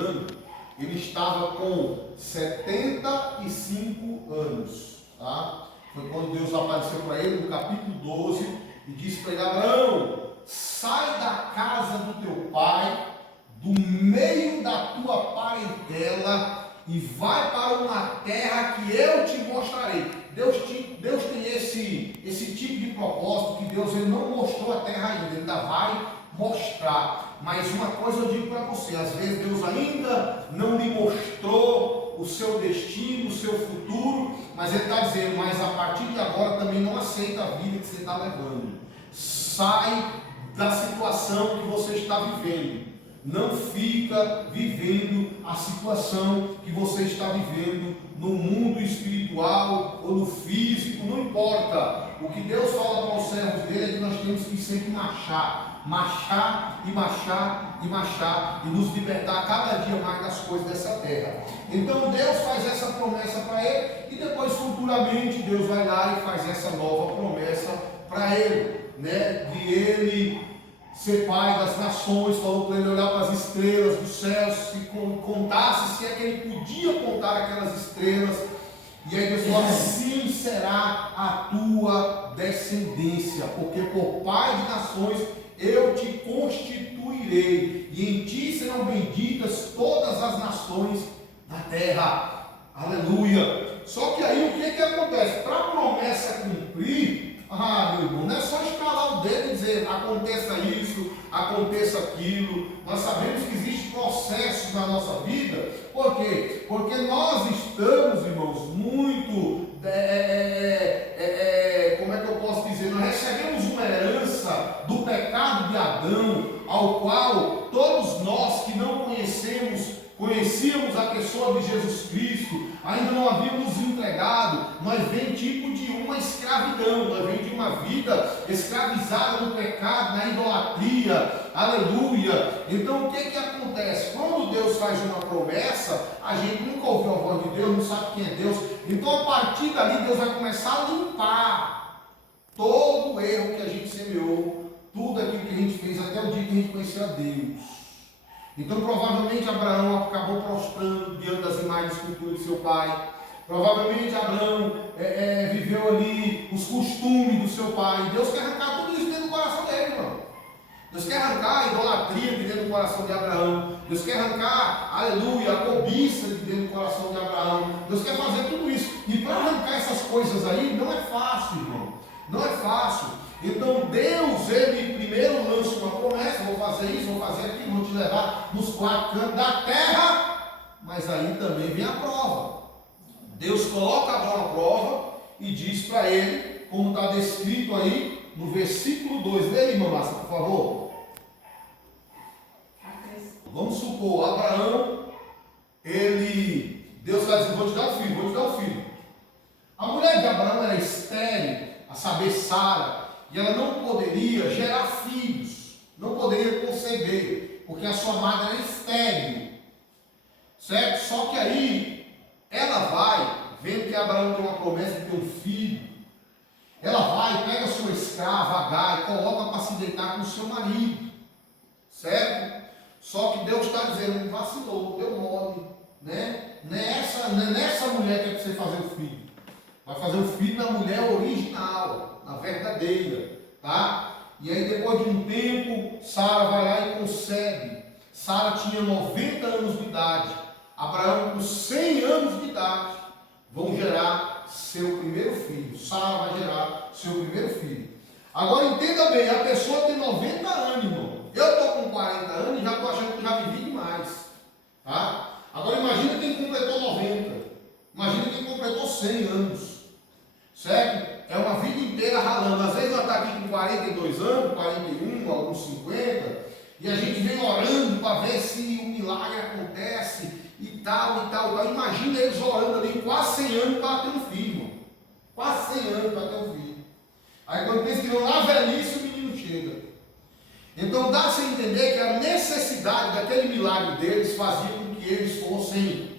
engano, ele estava com 75 anos, tá? Foi quando Deus apareceu para ele no capítulo 12 e disse para ele: Abraão, sai da casa do teu pai, do meio da tua parentela, e vai para uma terra que eu te mostrarei. Deus tem esse tipo de propósito, que Deus ele não mostrou a terra ainda, ele ainda vai mostrar. Mas uma coisa eu digo para você, às vezes Deus ainda não lhe mostrou o seu destino, o seu futuro, mas ele está dizendo: mas a partir de agora também não aceita a vida que você está levando. Sai da situação que você está vivendo. Não fica vivendo a situação que você está vivendo no mundo espiritual ou no físico, não importa. O que Deus fala para os servos dele é que nós temos que sempre marchar e nos libertar cada dia mais das coisas dessa terra. Então Deus faz essa promessa para ele, e depois futuramente Deus vai lá e faz essa nova promessa para ele, né? De ele ser pai das nações. Falou para ele olhar para as estrelas do céu, se contasse, se é que ele podia contar aquelas estrelas. E aí Deus falou: assim será a tua descendência, porque por pai de nações eu te constituirei, e em ti serão benditas todas as nações da terra. Aleluia! Só que aí o que acontece? Para a promessa cumprir, meu irmão, não é só escalar o dedo e dizer aconteça isso, aconteça aquilo. Nós sabemos que existem processos na nossa vida. Por quê? Porque nós estamos, irmãos, muito, como é que eu posso dizer? Nós recebemos uma herança do pecado de Adão, ao qual todos nós que não conhecíamos a pessoa de Jesus Cristo, ainda não havíamos entregado. Nós vem tipo de uma escravidão, nós vem de uma vida escravizada no pecado, na idolatria. Aleluia! Então o que acontece? Quando Deus faz uma promessa, a gente nunca ouviu a voz de Deus, não sabe quem é Deus. Então a partir dali Deus vai começar a limpar todo o erro que a gente semeou, tudo aquilo que a gente fez até o dia que a gente conheceu a Deus. Então provavelmente Abraão acabou prostrando diante das imagens de escultura de seu pai. Provavelmente Abraão viveu ali os costumes do seu pai. Deus quer arrancar tudo isso dentro do coração dele, irmão. Deus quer arrancar a idolatria de dentro do coração de Abraão. Deus quer arrancar, aleluia, a cobiça de dentro do coração de Abraão. Deus quer fazer tudo isso. E para arrancar essas coisas aí não é fácil, irmão. Não é fácil. Então Deus, ele primeiro lança uma promessa: vou fazer isso, vou fazer aquilo, vou te levar nos quatro cantos da terra. Mas aí também vem a prova. Deus coloca Abraão à prova e diz para ele, como está descrito aí no versículo 2. Lê aí, irmã Márcia, por favor. Vamos supor, Abraão, Deus vai dizer: vou te dar um filho, vou te dar um filho. A mulher de Abraão era estéril, a saber, Sara. E ela não poderia gerar filhos, não poderia conceber, porque a sua madre era estéril, certo? Só que aí, ela vai, vendo que Abraão tem uma promessa de ter um filho, ela vai, pega a sua escrava, Agar, e coloca para se deitar com o seu marido, certo? Só que Deus está dizendo: vacilou, deu mole, né? Não é nessa mulher que é para você fazer o filho. Vai fazer o filho na mulher original, na verdadeira, tá? E aí depois de um tempo, Sara vai lá e concebe. Sara tinha 90 anos de idade. Abraão, com 100 anos de idade, vão gerar seu primeiro filho. Sara vai gerar seu primeiro filho. Agora entenda bem, a pessoa tem 90 anos, irmão. Eu estou com 40 anos e já estou achando que já vivi demais, tá? Agora imagina quem completou 90. Imagina quem completou 100 anos. Certo? É uma vida inteira ralando. Às vezes ela está aqui com 42 anos, 41, alguns 50, e a gente vem orando para ver se o milagre acontece e tal, e tal, e tal. Imagina eles orando ali quase 100 anos para ter um filho. Quase 100 anos para ter um filho. Aí quando pensa que não, na velhice o menino chega. Então dá-se a entender que a necessidade daquele milagre deles fazia com que eles fossem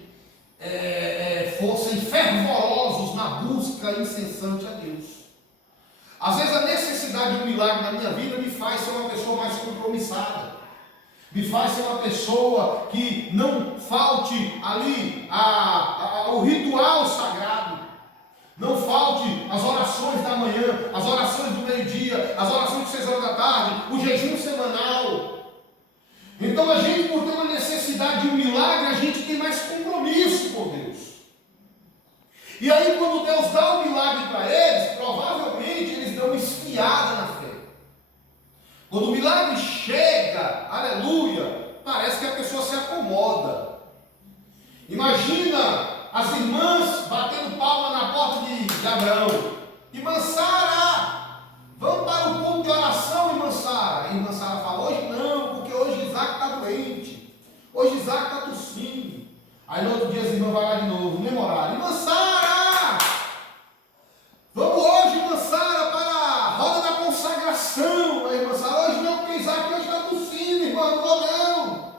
fervorosos na busca incessante a Deus. Às vezes a necessidade de um milagre na minha vida me faz ser uma pessoa mais compromissada. Me faz ser uma pessoa que não falte ali o ritual sagrado. Não falte as orações da manhã, as orações do meio-dia, as orações de 6 horas da tarde, o jejum semanal. Então a gente, por ter uma necessidade de um milagre, a gente tem mais compromisso com Deus. E aí quando Deus dá o milagre para eles, provavelmente eles dão uma esfriada na fé. Quando o milagre chega, aleluia, parece que a pessoa se acomoda. Imagina as irmãs batendo palma na porta de Abraão. Irmã Sara, vamos para o culto de oração, irmã Sara. A irmã Sara fala, hoje não, porque hoje Isaac está doente. Hoje Isaac está tossindo. Aí no outro dia as irmãs vão lá de novo, no mesmo horário. Irmã Sara, vamos hoje, irmã Sara, para a roda da consagração. A irmã Sara, hoje não, porque Isaac hoje está tossindo, irmã, não vou não.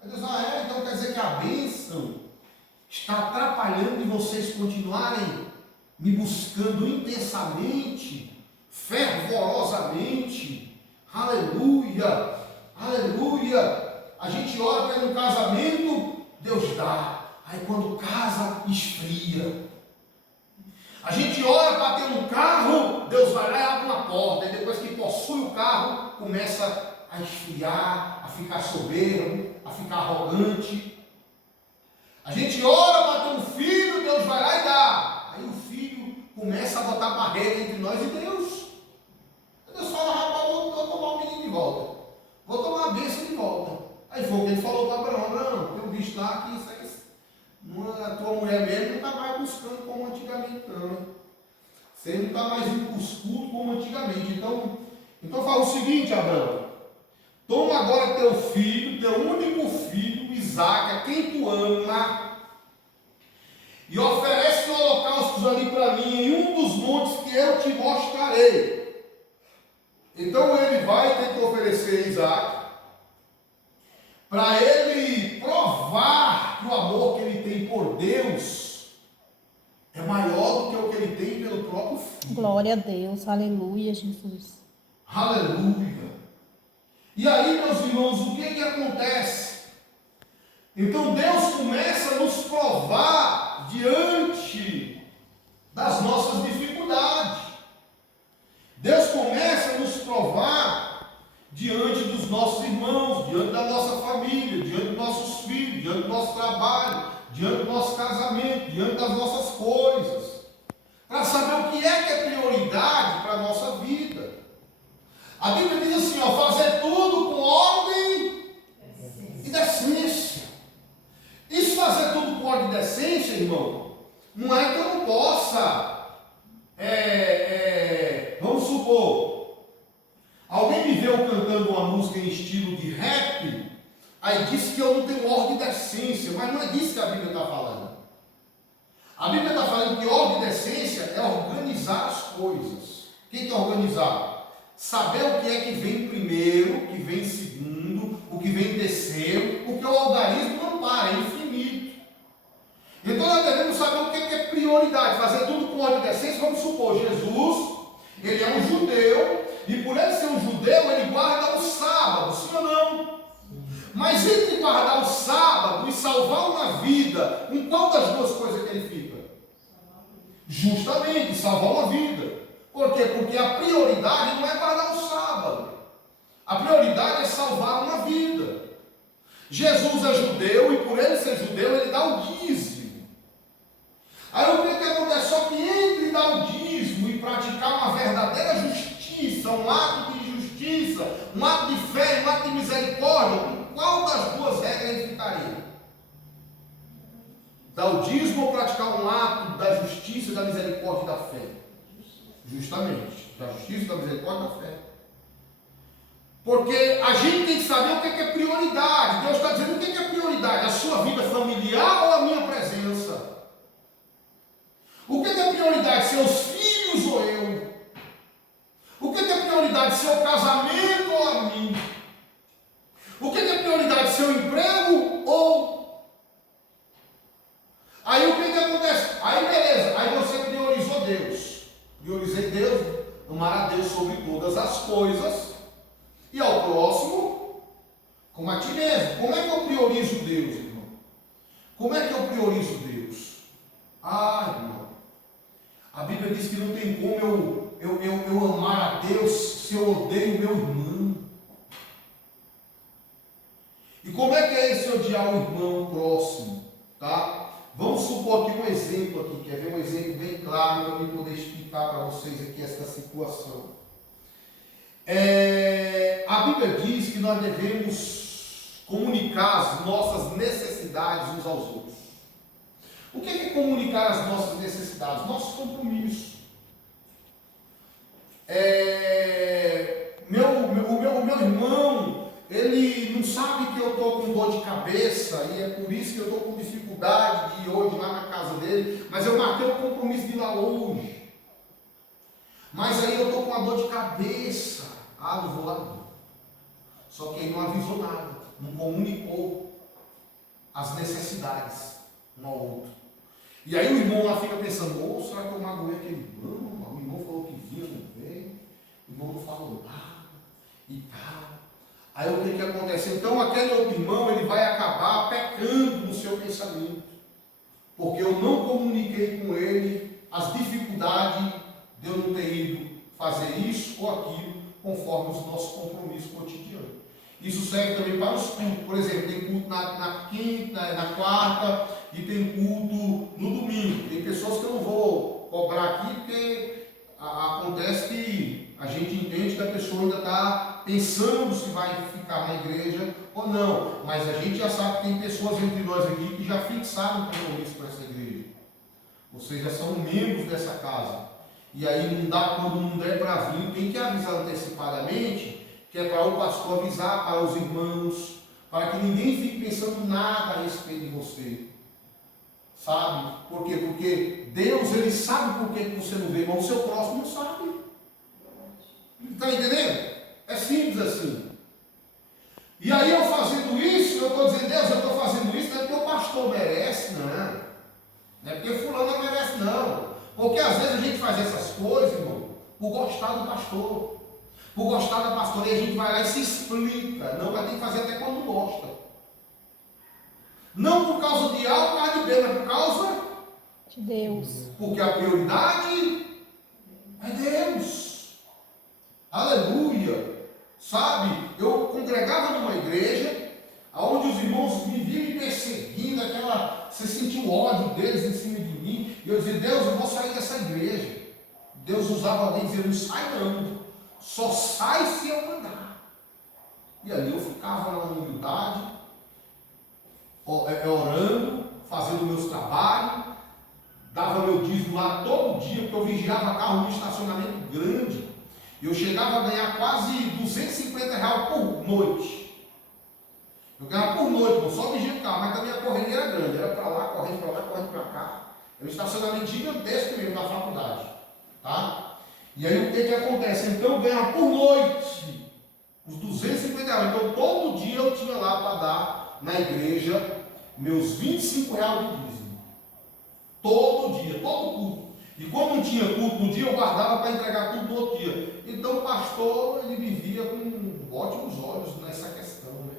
Aí Deus, então quer dizer que a bênção está atrapalhando de vocês continuarem me buscando intensamente, fervorosamente. Aleluia, aleluia. A gente ora para um casamento, Deus dá. Aí quando casa, esfria. A gente ora para ter um carro, Deus vai lá e abre uma porta. E depois que possui o carro, começa a esfriar, a ficar soberbo, a ficar arrogante. A gente ora para ter um filho, Deus vai lá e dá. Aí o filho começa a botar barreira entre nós e Deus. Aí Deus fala, rapaz, vou tomar o menino de volta. Vou tomar a bênção de volta. Aí foi o que ele falou para Abraão, Abraão, tem um visto lá que isso aí, a tua mulher mesmo não está mais buscando como antigamente não. Você não está mais indo para os cultos como antigamente. Então fala o seguinte, Abraão, toma agora teu filho, teu único filho, Isaque, a quem tu ama, e oferece holocaustos ali para mim em um dos montes que eu te mostrarei. Então ele vai ter que oferecer Isaque, para ele provar que o amor que ele tem por Deus é maior do que o que ele tem pelo próprio filho. Glória a Deus, aleluia, Jesus. Aleluia. E aí, meus irmãos, o que acontece? Então Deus começa a nos provar diante das nossas dificuldades. Deus começa a nos provar diante dos nossos irmãos, diante da nossa família, diante dos nossos filhos, diante do nosso trabalho, diante do nosso casamento, diante das nossas coisas, para saber o que é prioridade para a nossa vida. A Bíblia diz assim, fazer tudo com ordem e decência. Isso fazer tudo com ordem e decência, irmão, não é que eu não possa, vamos supor, alguém me viu cantando uma música em estilo de rap, aí disse que eu não tenho ordem e decência, mas não é disso que a Bíblia está falando. A Bíblia está falando que ordem e decência é organizar as coisas. O que é organizar? Saber o que é que vem primeiro, o que vem segundo, o que vem terceiro, porque o algarismo não para, é infinito. Então nós devemos saber o que é prioridade, fazer tudo com ordem e decência. Vamos supor, Jesus, ele é um judeu, e por ele ser um judeu, ele guarda o sábado, sim ou não? Mas entre guardar o sábado e salvar uma vida, em qual das duas coisas que ele fica? Justamente, salvar uma vida. Por quê? Porque a prioridade não é guardar o sábado. A prioridade é salvar uma vida. Jesus é judeu e por ele ser judeu, ele dá o dízimo. Aí o que acontece? Só que entre dar o dízimo e praticar uma verdadeira justiça, um ato de justiça, um ato de fé, um ato de misericórdia, com qual das duas regras ele ficaria? Dar o dízimo ou praticar um ato da justiça, da misericórdia e da fé? Justamente, da justiça, da misericórdia e da fé. Porque a gente tem que saber o que é prioridade. Deus está dizendo o que é prioridade, a sua vida familiar ou a minha presença? O que é prioridade, seus filhos ou eu? O que é prioridade, seu casamento ou a mim? O que é prioridade, seu emprego ou... Aí o que acontece? Aí beleza, aí você priorizou Deus. Priorizei Deus, amar a Deus sobre todas as coisas, e ao próximo, como a ti Como é que eu priorizo Deus? Ah, irmão, a Bíblia diz que não tem como eu amar a Deus se eu odeio meu irmão. E como é que é esse odiar o irmão próximo? Tá? Vamos supor aqui um exemplo aqui, quer ver um exemplo bem claro para eu poder explicar para vocês aqui esta situação. A Bíblia diz que nós devemos comunicar as nossas necessidades uns aos outros. O que é comunicar as nossas necessidades? Nossos compromissos. O meu irmão, ele não sabe que eu estou com dor de cabeça e é por isso que eu estou com dificuldade de ir hoje lá na casa dele, mas eu marquei o compromisso de ir lá hoje. Mas aí eu estou com uma dor de cabeça. Ah, não vou lá não. Só que ele não avisou nada, não comunicou as necessidades um ao outro. E aí o irmão lá fica pensando, será que eu magoei aquele irmão? O irmão falou que vinha, não veio. O irmão não falou nada e tal. Aí o que acontece? Então aquele outro irmão, ele vai acabar pecando no seu pensamento. Porque eu não comuniquei com ele as dificuldades de eu não ter ido fazer isso ou aquilo, conforme os nossos compromissos cotidianos. Isso serve também para os cultos. Por exemplo, tem culto na quinta, na quarta e tem culto no domingo. Tem pessoas que eu não vou cobrar aqui porque acontece que a gente entende que a pessoa ainda está pensando se vai ficar na igreja ou não. Mas a gente já sabe que tem pessoas entre nós aqui que já fixaram um compromisso com essa igreja. Ou seja, são membros dessa casa. E aí não dá, quando não der para vir, tem que avisar antecipadamente, que é para o pastor avisar para os irmãos, para que ninguém fique pensando nada a respeito de você. Sabe? Por quê? Porque Deus, Ele sabe por que você não vê, mas o seu próximo não sabe. Está entendendo? É simples assim. E aí eu fazendo isso, eu estou dizendo, Deus, eu estou fazendo isso, não é porque o pastor merece, não. Não é porque fulano não merece, não. Porque às vezes a gente faz essas coisas, irmão, por gostar do pastor, por gostar da pastora, e a gente vai lá e se explica. Não, vai ter que fazer até quando gosta. Não por causa de A ou por causa de B, mas por causa de Deus. Porque a prioridade é Deus. Aleluia. Sabe, eu congregava numa igreja, onde os irmãos me viam me perseguindo, você sentiu o ódio deles em cima de mim, e eu dizia, Deus, eu vou sair dessa igreja. Deus usava alguém e dizia, não sai não, só sai se eu mandar. E ali eu ficava na humildade, orando, fazendo meus trabalhos, dava meu dízimo lá todo dia, porque eu vigiava carro no estacionamento grande. Eu chegava a ganhar quase R$250 por noite. Eu ganhava por noite, não só vigia o carro, mas também a correria era grande. Era para lá, correndo para cá. Era um estacionamento gigantesco mesmo na faculdade. Tá? E aí o que acontece? Então eu ganhava por noite os R$250. Então todo dia eu tinha lá para dar na igreja meus R$25 de dízimo. Todo dia, todo culto. E quando não tinha culto no dia, eu guardava para entregar tudo no outro dia. Então o pastor, ele me via com ótimos olhos nessa questão, né?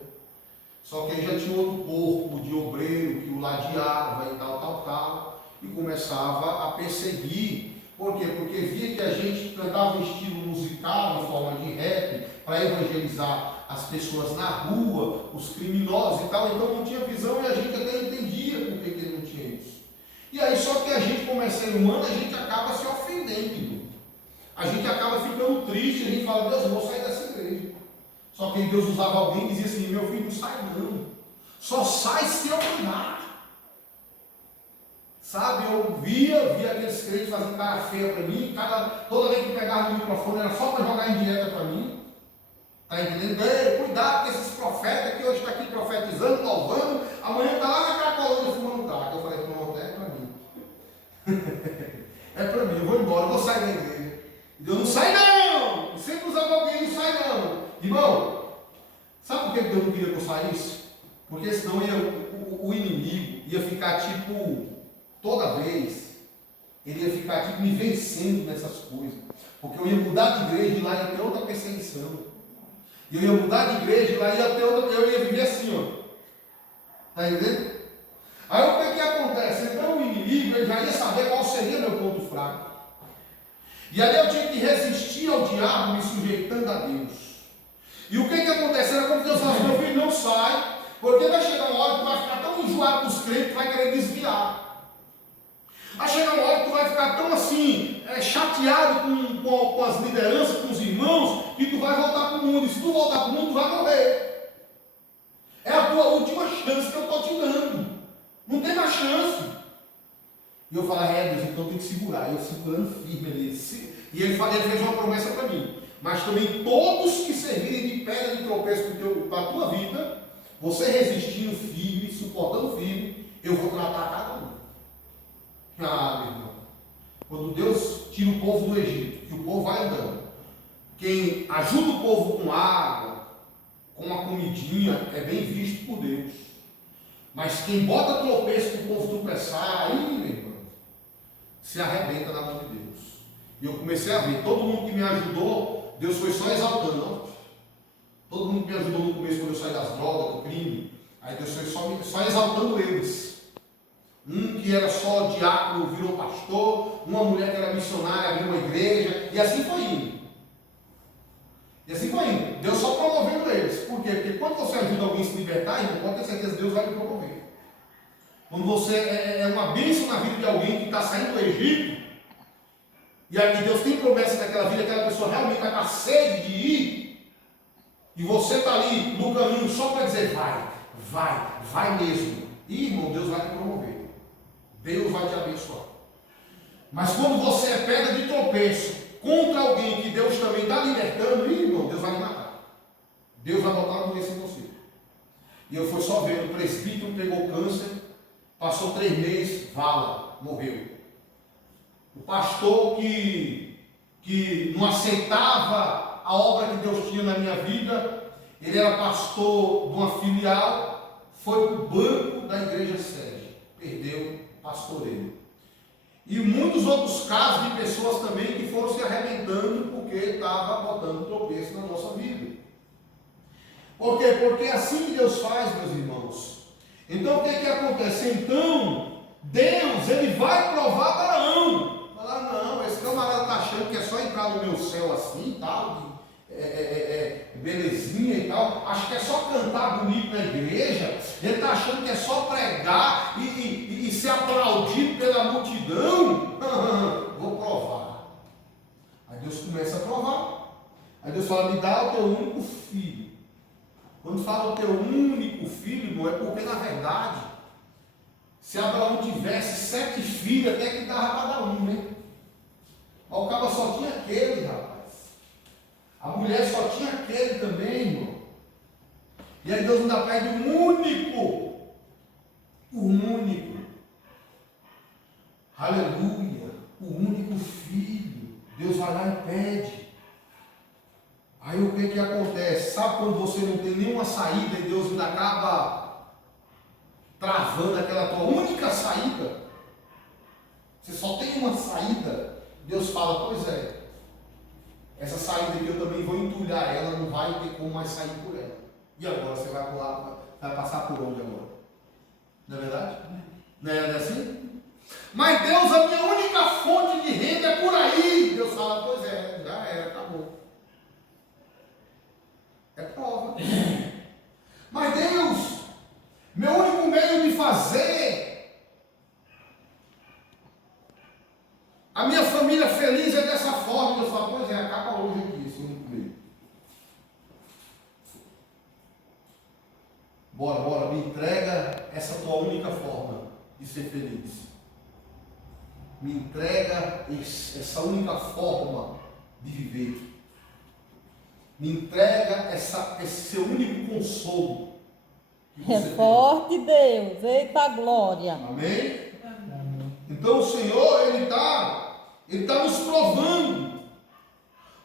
Só que aí já tinha outro corpo de obreiro que o ladeava e tal, e começava a perseguir. Por quê? Porque via que a gente cantava um estilo musical, em forma de rap, para evangelizar as pessoas na rua, os criminosos e tal, então não tinha visão e a gente até entendia por que ele não tinha isso. E aí, só que a gente, como é ser humano, a gente acaba se ofendendo. A gente acaba ficando triste, a gente fala, Deus, eu vou sair dessa igreja. Só que Deus usava alguém e dizia assim, meu filho, não sai não. Só sai se eu mandar. Sabe, eu via aqueles crentes fazendo cara feia para mim, toda vez que pegava o microfone era só para jogar indireta para mim. Está entendendo? Ei, cuidado com esses profetas que hoje está aqui profetizando, louvando, amanhã está lá na Cracolândia fumando crack. Eu falei, pronto, é para mim. É para mim, eu vou embora, eu vou sair da igreja. E Deus, não sai não! E sempre usava alguém, não sai não. Irmão, sabe por que Deus não queria que eu saísse? Porque senão o inimigo ia ficar tipo, toda vez, ele ia ficar tipo me vencendo nessas coisas. Porque eu ia mudar de igreja e lá ia ter outra perseguição. E eu ia mudar de igreja e lá ia ter outra, eu ia viver assim, ó. Está entendendo? Aí eu queria saber qual seria meu ponto fraco. E ali eu tinha que resistir ao diabo, me sujeitando a Deus. E o que acontece? Era como Deus falava: meu filho, não sai, porque vai chegar uma hora que tu vai ficar tão enjoado dos crentes que tu vai querer desviar. Vai chegar uma hora que tu vai ficar tão assim, chateado com as lideranças, com os irmãos, que tu vai voltar para o mundo. E se tu voltar para o mundo, tu vai morrer. É a tua última chance que eu estou te dando. Não tem mais chance. E eu falei: Deus, então tem que segurar. Eu segurando firme ali. E ele fez uma promessa para mim: mas também todos que servirem de pedra de tropeço para a tua vida, você resistindo firme, suportando firme, eu vou tratar cada um. Ah, meu irmão, quando Deus tira o povo do Egito, e o povo vai andando, quem ajuda o povo com água, com uma comidinha, é bem visto por Deus. Mas quem bota tropeço para o povo tropeçar, aí, meu irmão, se arrebenta na mão de Deus. E eu comecei a ver, todo mundo que me ajudou, Deus foi só exaltando. Todo mundo que me ajudou no começo, quando eu saí das drogas, do crime, aí Deus foi só exaltando eles. Um que era só diácono virou pastor, uma mulher que era missionária abriu uma igreja, e assim foi indo. E assim foi indo. Deus só promovendo eles. Por quê? Porque quando você ajuda alguém a se libertar, irmão, pode ter certeza que Deus vai lhe promover. Quando você é uma bênção na vida de alguém que está saindo do Egito, e aqui Deus tem promessa daquela vida, aquela pessoa realmente está com a sede de ir, e você está ali no caminho só para dizer: vai mesmo. E, irmão, Deus vai te promover. Deus vai te abençoar. Mas quando você é pedra de tropeço contra alguém que Deus também está libertando, irmão, Deus vai lhe matar. Deus vai botar uma doença em você. E eu fui só vendo: o presbítero pegou câncer, passou 3 meses, vala, morreu. O pastor que não aceitava a obra que Deus tinha na minha vida, ele era pastor de uma filial, foi para o banco da igreja sede, perdeu o pastoreio. E muitos outros casos de pessoas também que foram se arrebentando porque estava botando tropeço na nossa vida. Por quê? Porque é assim que Deus faz, meus irmãos. Então o que acontece? Então Deus, ele vai provar Balaão. Falar: não, esse camarada está achando que é só entrar no meu céu assim e tal, belezinha e tal, acho que é só cantar bonito na igreja, ele está achando que é só pregar e ser aplaudido pela multidão. Vou provar. Aí Deus começa a provar. Aí Deus fala: me dá o teu único filho. Quando fala o teu único filho, não é porque na verdade, se Abraão tivesse 7 filhos, até que dava para dar um, né? Mas o cara só tinha aquele, rapaz. A mulher só tinha aquele também, irmão. E aí Deus ainda pede um único. O único. Aleluia. O único filho. Deus vai lá e pede. Aí o que acontece? Sabe quando você não tem nenhuma saída e Deus ainda acaba travando aquela tua única saída? Você só tem uma saída. Deus fala: pois é, essa saída que eu também vou entulhar ela, não vai ter como mais sair por ela. E agora você vai pular, vai passar por onde agora? Não é verdade? Não é assim? Mas Deus, a minha única fonte de renda é por aí. Deus fala: pois é, já era, acabou. É prova. Mas Deus, meu único meio de fazer a minha família feliz é dessa forma. Deus fala: pois é, acaba hoje aqui, esse único meio. Bora, me entrega essa tua única forma de ser feliz. Me entrega essa única forma de viver. Me entrega esse seu único consolo. É forte, Deus. Eita glória. Amém? Então o Senhor, Ele está nos provando.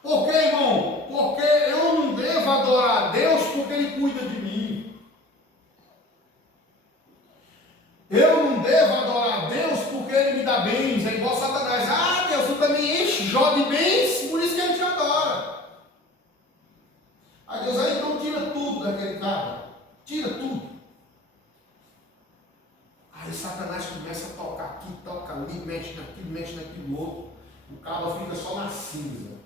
Por quê, irmão? Porque eu não devo adorar a Deus porque Ele cuida de mim. Eu não devo adorar a Deus porque Ele me dá bens. É igual Satanás: ah, Deus, tu também enche Jó de bens, por isso que Ele te adora. Aí Deus: aí então tira tudo daquele cara. Tira tudo. Aí Satanás começa a tocar aqui, toca ali, mexe naquilo outro. O cabo fica só na cinza.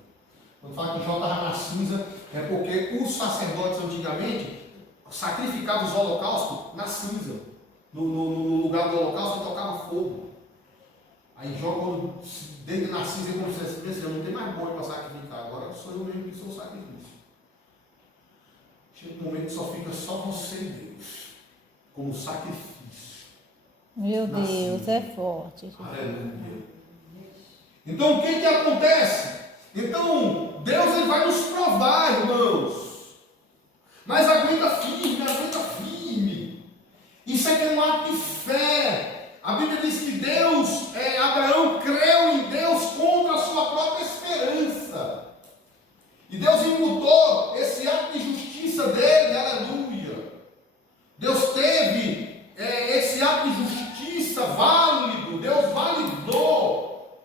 Quando fala que Jó estava na cinza, é porque os sacerdotes antigamente sacrificavam os holocaustos na cinza. No lugar do holocausto tocava fogo. Aí Jó, quando deita na cinza, ele começa a dizer, não tem mais boi para sacrificar, agora sou eu mesmo que sou o sacrifício. Chega um momento que só fica só você e Deus, como sacrifício. Meu Deus, é forte. Aleluia. Então o que acontece? Então Deus ele vai nos provar, irmãos. Mas aguenta firme, aguenta firme. Isso aqui é um ato de fé. A Bíblia diz que Abraão creu em Deus contra a sua própria esperança. E Deus imputou esse ato de justiça dele, aleluia. Deus teve esse ato de justiça válido, Deus validou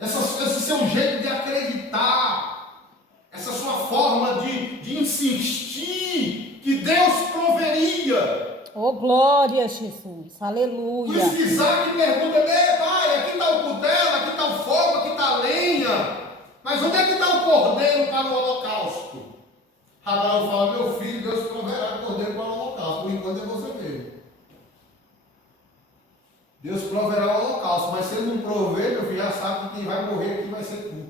esse seu jeito de acreditar, essa sua forma de insistir que Deus proveria. Oh, glória a Jesus, aleluia. Por isso que Isaac pergunta, pai, aqui está o cutelo, aqui está o fogo, aqui está a lenha, mas onde é que está o cordeiro para o holocausto? Abraão fala, meu filho, Deus proverá cordeiro para o holocausto, por enquanto é você mesmo. Deus proverá o holocausto, mas se ele não prover, meu filho, já sabe que quem vai morrer aqui vai ser tu.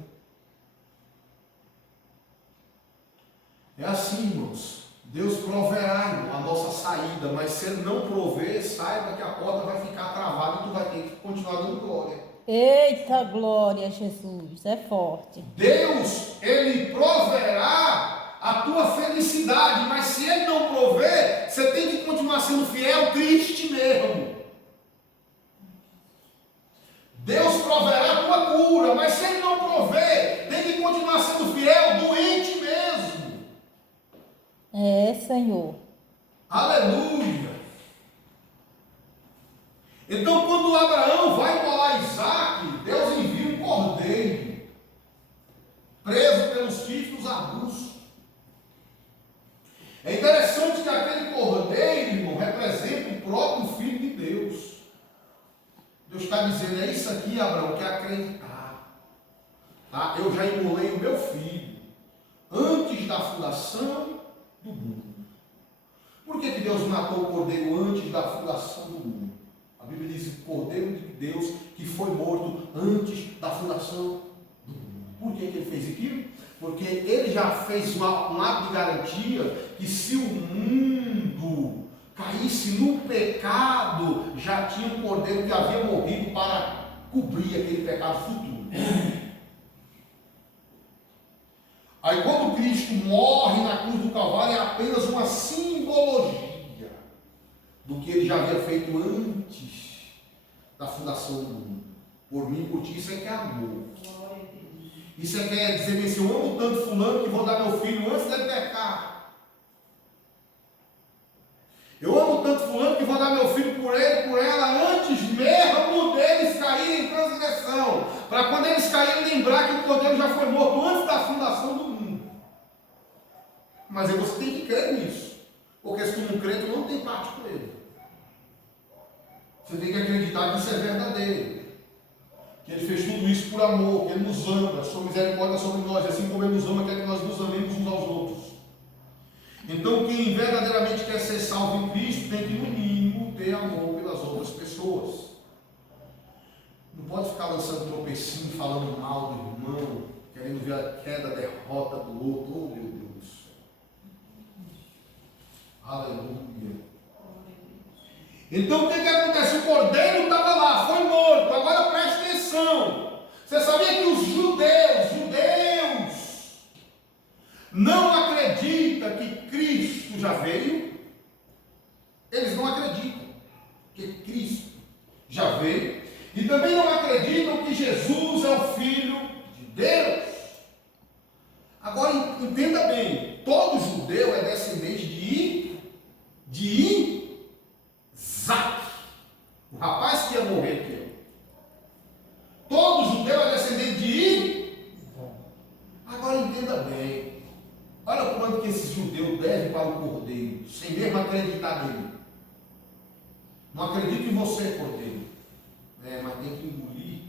É assim, irmãos. Deus proverá a nossa saída, mas se ele não prover, saiba que a porta vai ficar travada e tu vai ter que continuar dando glória. Eita, glória a Jesus, é forte. Deus, ele proverá a tua felicidade, mas se ele não prover, você tem que continuar sendo fiel, triste mesmo. Deus proverá a tua cura, mas se ele não prover, tem que continuar sendo fiel, doente mesmo. É, Senhor. Aleluia. Então, quando Abraão vai imolar Isaac, Deus envia um cordeiro, preso pelos chifres dos arbustos. É interessante que aquele cordeiro, irmão, representa o próprio Filho de Deus. Deus está dizendo, é isso aqui, Abraão, que é acreditar. Tá? Eu já imolei o meu filho, antes da fundação do mundo. Por que Deus matou o cordeiro antes da fundação do mundo? A Bíblia diz o cordeiro de Deus que foi morto antes da fundação do mundo. Por que ele fez aquilo? Porque ele já fez um ato de garantia que se o mundo caísse no pecado, já tinha um cordeiro que havia morrido para cobrir aquele pecado futuro. Aí quando Cristo morre na cruz do Calvário, é apenas uma simbologia do que ele já havia feito antes da fundação do mundo. Por mim, por ti, isso é que é amor. Isso é que é dizer assim, eu amo tanto fulano que vou dar meu filho antes dele pecar. Eu amo tanto fulano que vou dar meu filho por ele, por ela, antes mesmo deles caírem em transgressão. Para quando eles caírem, lembrar que o cordeiro já foi morto antes da fundação do mundo. Mas aí você tem que crer nisso. Porque se tu não crer, tu não tem parte com ele. Você tem que acreditar que isso é verdadeiro. Que ele fez tudo isso por amor, que ele nos ama, sua misericórdia sobre nós, assim como ele nos ama, quer que nós nos amemos uns aos outros. Então, quem verdadeiramente quer ser salvo em Cristo tem que, no mínimo, ter amor pelas outras pessoas. Não pode ficar lançando tropecinho, falando mal do irmão, querendo ver a queda, a derrota do outro. Oh, meu Deus do céu. Aleluia. Então, o que acontece? O cordeiro estava lá, foi morto. Agora preste atenção. Você sabia que os judeus, não acreditam que Cristo já veio? Eles não acreditam que Cristo já veio. E também não acreditam que Jesus é o Filho de Deus. Agora entenda bem, todo judeu é descendente de Isaac, o rapaz que ia morrer aqui. Todo judeu é descendente de Isaac. Agora entenda bem. Olha quanto que esse judeu deve para o cordeiro, sem mesmo acreditar nele. Não acredito em você, cordeiro. Mas tem que engolir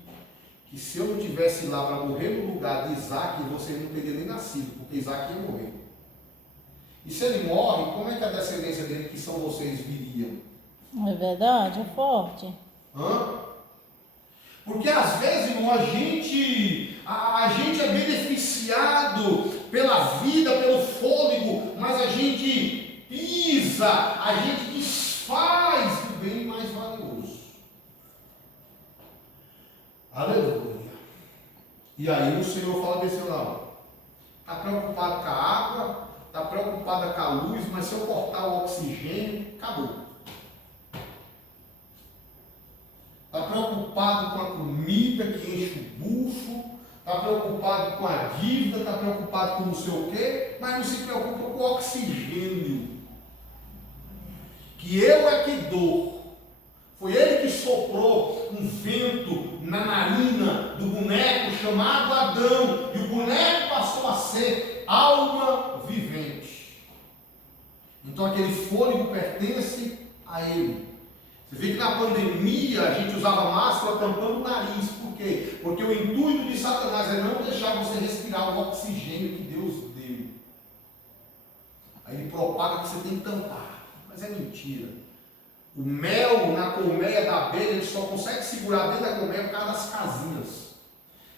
que se eu não tivesse lá para morrer no lugar de Isaac, você não teria nem nascido, porque Isaac ia morrer. E se ele morre, como é que a descendência dele, que são vocês, viria? É verdade, é forte. Porque às vezes, irmão, a gente é beneficiado pela vida, pelo fôlego, mas a gente pisa, a gente desfaz do bem mais valioso. Aleluia. E aí o Senhor fala desse não. Está preocupado com a água, está preocupado com a luz, mas se eu cortar o oxigênio, acabou. Está preocupado com a comida que enche o bucho, está preocupado com a dívida, está preocupado com não sei o quê, mas não se preocupa com o oxigênio. Que eu é que dou. Foi ele que soprou um vento na narina do boneco chamado Adão, e o boneco passou a ser alma vivente. Então aquele fôlego pertence a ele. Você vê que na pandemia a gente usava máscara tampando o nariz. Por quê? Porque o intuito de Satanás é não deixar você respirar o oxigênio que Deus deu. Aí ele propaga que você tem que tampar. Mas é mentira. O mel na colmeia da abelha, ele só consegue segurar dentro da colmeia por causa das casinhas.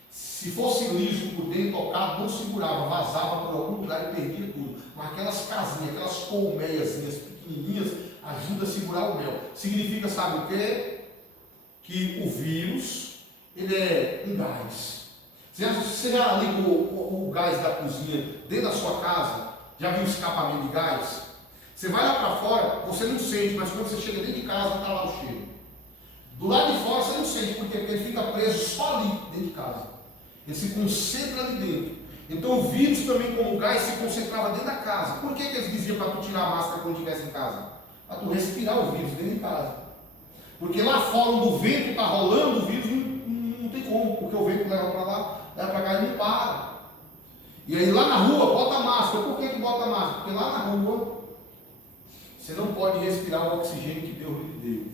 Se fosse liso por dentro, tocado, não segurava, vazava por algum lugar e perdia tudo. Mas aquelas casinhas, aquelas colmeiazinhas pequenininhas, ajuda a segurar o mel. Significa, sabe o quê? Que o vírus, ele é um gás. Você já ligou o gás da cozinha dentro da sua casa? Já viu o escapamento de gás? Você vai lá para fora, você não sente, mas quando você chega dentro de casa, está lá o cheiro. Do lado de fora você não sente, porque ele fica preso só ali, dentro de casa. Ele se concentra ali dentro. Então o vírus também, como gás, se concentrava dentro da casa. Por que eles diziam para tu tirar a máscara quando estivesse em casa? Para tu respirar o vírus dentro de casa. Porque lá fora, onde o vento está rolando, o vírus não tem como, porque o vento leva para lá, leva para cá e não para. E aí lá na rua, bota a máscara. Por que bota a máscara? Porque lá na rua você não pode respirar o oxigênio que Deus lhe deu.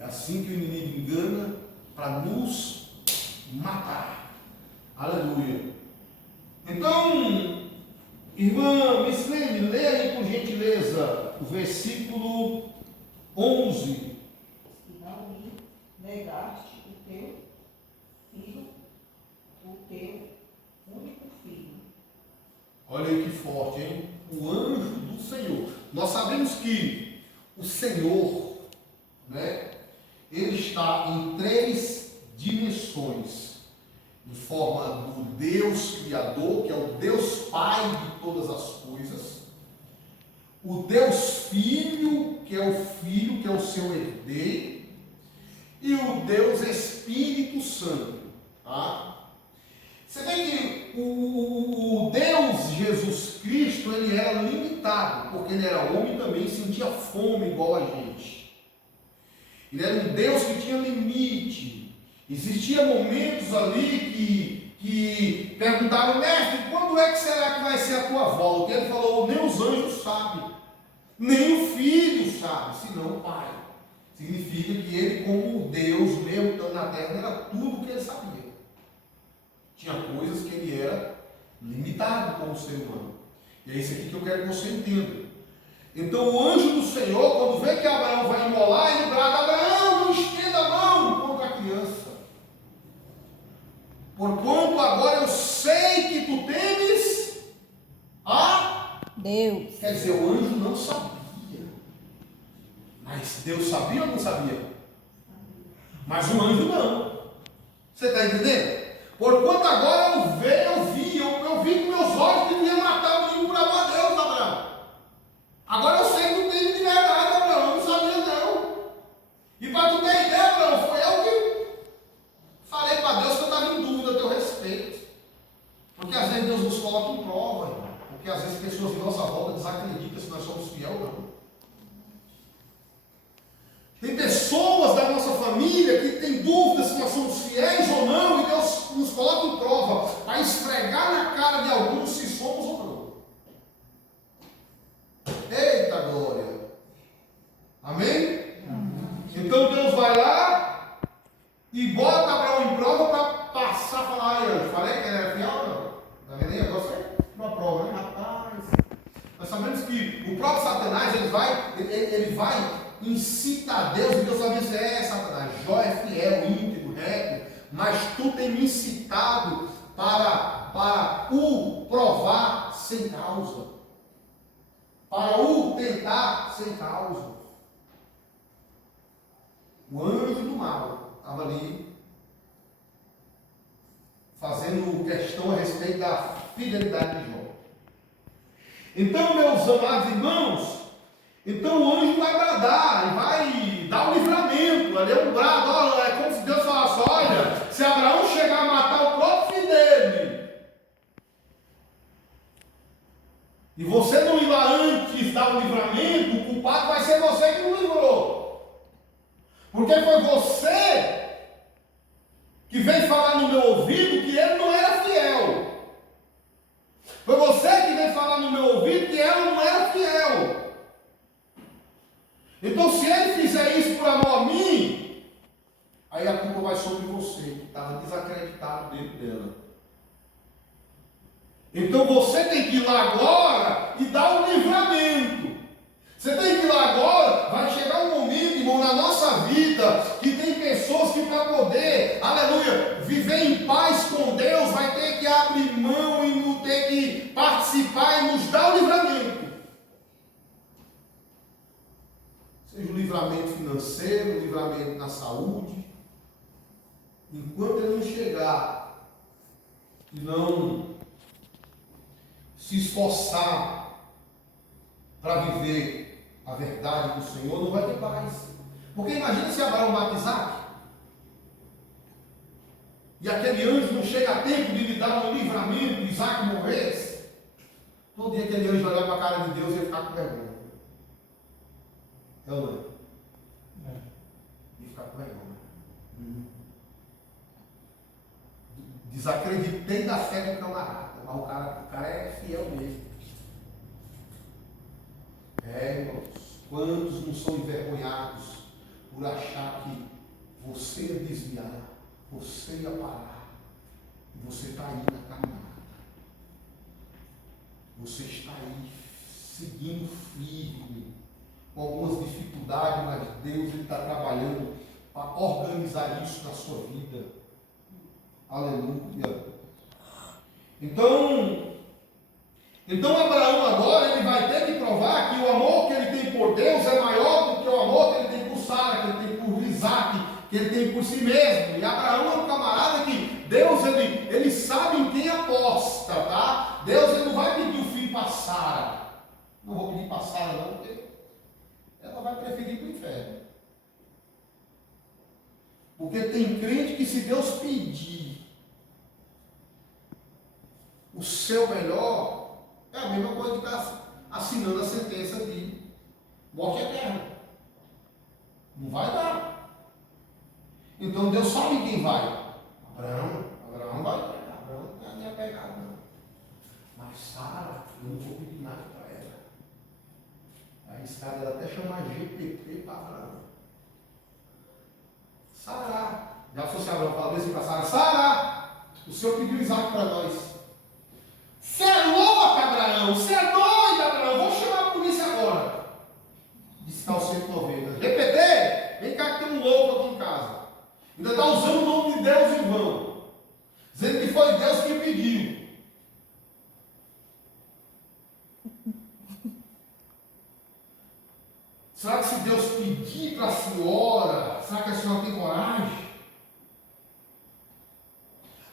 É assim que o inimigo engana para nos matar. Aleluia. Então, irmã Mislene, leia aí por gentileza o versículo 11. Se não me negaste o teu filho, o teu único filho. Olha aí que forte, hein? O anjo do Senhor. Nós sabemos que o Senhor, né, ele está em 3 dimensões. Em forma do Deus Criador, que é o Deus Pai de todas as coisas. O Deus Filho, que é o seu herdeiro. E o Deus Espírito Santo. Tá? Você vê que o Deus Jesus Cristo, ele era limitado, porque ele era homem e também sentia fome igual a gente. Ele era um Deus que tinha limite. Existiam momentos ali que perguntaram, mestre, quando é que será que vai ser a tua volta? E ele falou, nem os anjos sabem, nem o filho sabe, senão o pai. Significa que ele, como Deus, mesmo estando na terra, era tudo o que ele sabia. Tinha coisas que ele era limitado como ser humano. E é isso aqui que eu quero que você entenda. Então o anjo do Senhor, quando vê que Abraão vai imolar, ele brada, Abraão, não estenda a mão contra a criança. Porquanto agora eu sei que tu temes a Deus. Quer dizer, o anjo não sabia. Mas Deus sabia ou não sabia? Mas o anjo não. Você está entendendo? Porquanto agora eu vi com meus olhos que tu ia matar o menino por amor a Deus, Abraão. Agora eu sei que tu teve de verdade, Abraão. Eu não sabia não. E para tu ter ideia, Abraão, foi eu que falei para Deus que eu estava em dúvida a teu respeito. Porque às vezes Deus nos coloca em prova, irmão. Porque às vezes pessoas em nossa volta desacreditam se nós somos fiel ou não. Tem pessoas da nossa família que têm dúvidas se nós somos fiéis ou não, e Deus nos coloca em prova para esfregar na cara de alguns se somos ou não. Eita glória! Amém? Então Deus vai lá e bota Abraão em prova para passar, falar, ai, eu falei que ele era fiel ou não? Está vendo aí? Agora você uma prova, né? Rapaz, nós sabemos que o próprio Satanás, ele vai incitar Deus, e Deus vai dizer, Satanás, Jó é fiel, íntegro, reto, mas tu tem me incitado para o provar sem causa, para o tentar sem causa. O anjo do mal estava ali fazendo questão a respeito da fidelidade de Jó. Então, meus amados irmãos, então o anjo vai bradar e vai dar o livramento. Ali é um brado, olha, é como se Deus falasse, olha, se Abraão chegar a matar o próprio filho dele, e você não ir lá antes dar o livramento, o culpado vai ser você que não livrou. Porque foi você que veio falar no meu ouvido que ele não era fiel. Foi você que veio falar no meu ouvido que ela não era fiel. Então, se ele fizer isso por amor a mim, aí a culpa vai sobre você, que estava desacreditado dentro dela. Então, você tem que ir lá agora e dar um livramento. Você tem que ir lá agora, vai chegar um momento, irmão, na nossa vida, que tem pessoas que para poder, aleluia, viver em paz com Deus, vai ter que abrir mão e não ter que participar e nos dar o livramento. Seja o livramento financeiro, o livramento na saúde. Enquanto ele não chegar e não se esforçar para viver a verdade do Senhor, não vai ter paz. Porque imagina se Abraão mata Isaac e aquele anjo não chega a tempo de lhe dar um livramento, Isaac morresse. Todo dia aquele anjo olhar para a cara de Deus e ia ficar com vergonha. É ou não é? Ia ficar com vergonha. Desacreditei da fé do camarada, mas o cara é fiel mesmo. Irmãos, quantos não são envergonhados por achar que você ia desviar, você ia parar, e você está aí na caminhada. Você está aí seguindo firme, com algumas dificuldades, mas Deus está trabalhando para organizar isso na sua vida. Aleluia. Então Abraão agora ele vai ter que provar que o amor que ele tem por Deus é maior do que o amor que ele tem por Sara, que ele tem por Isaac, que ele tem por si mesmo. E Abraão é um camarada que Deus ele sabe em quem aposta, tá? Deus ele não vai pedir o filho para Sara. Não vou pedir para Sara não, porque ela vai preferir para o inferno. Porque tem crente que se Deus pedir o seu melhor, é a mesma coisa que está assinando a sentença de morte eterna. Não vai dar. Então Deus sabe quem vai. Abraão vai pegar. Abraão não ia pegar, não. Mas Sara, eu não vou pedir nada para ela. Aí esse cara ela até chamar GPT para Abraão. Sara, já fosse Abraão, falava assim para Sara, Sara, o Senhor pediu Isaac para nós. Você é louca, Abraão, você é doida, Abraão, vou chamar a polícia agora. Disse que está o 190. GPT, vem cá que tem um louco aqui em casa. Ainda está usando o nome de Deus em vão, dizendo que foi Deus que pediu. Será que se Deus pedir para a senhora, será que a senhora tem coragem?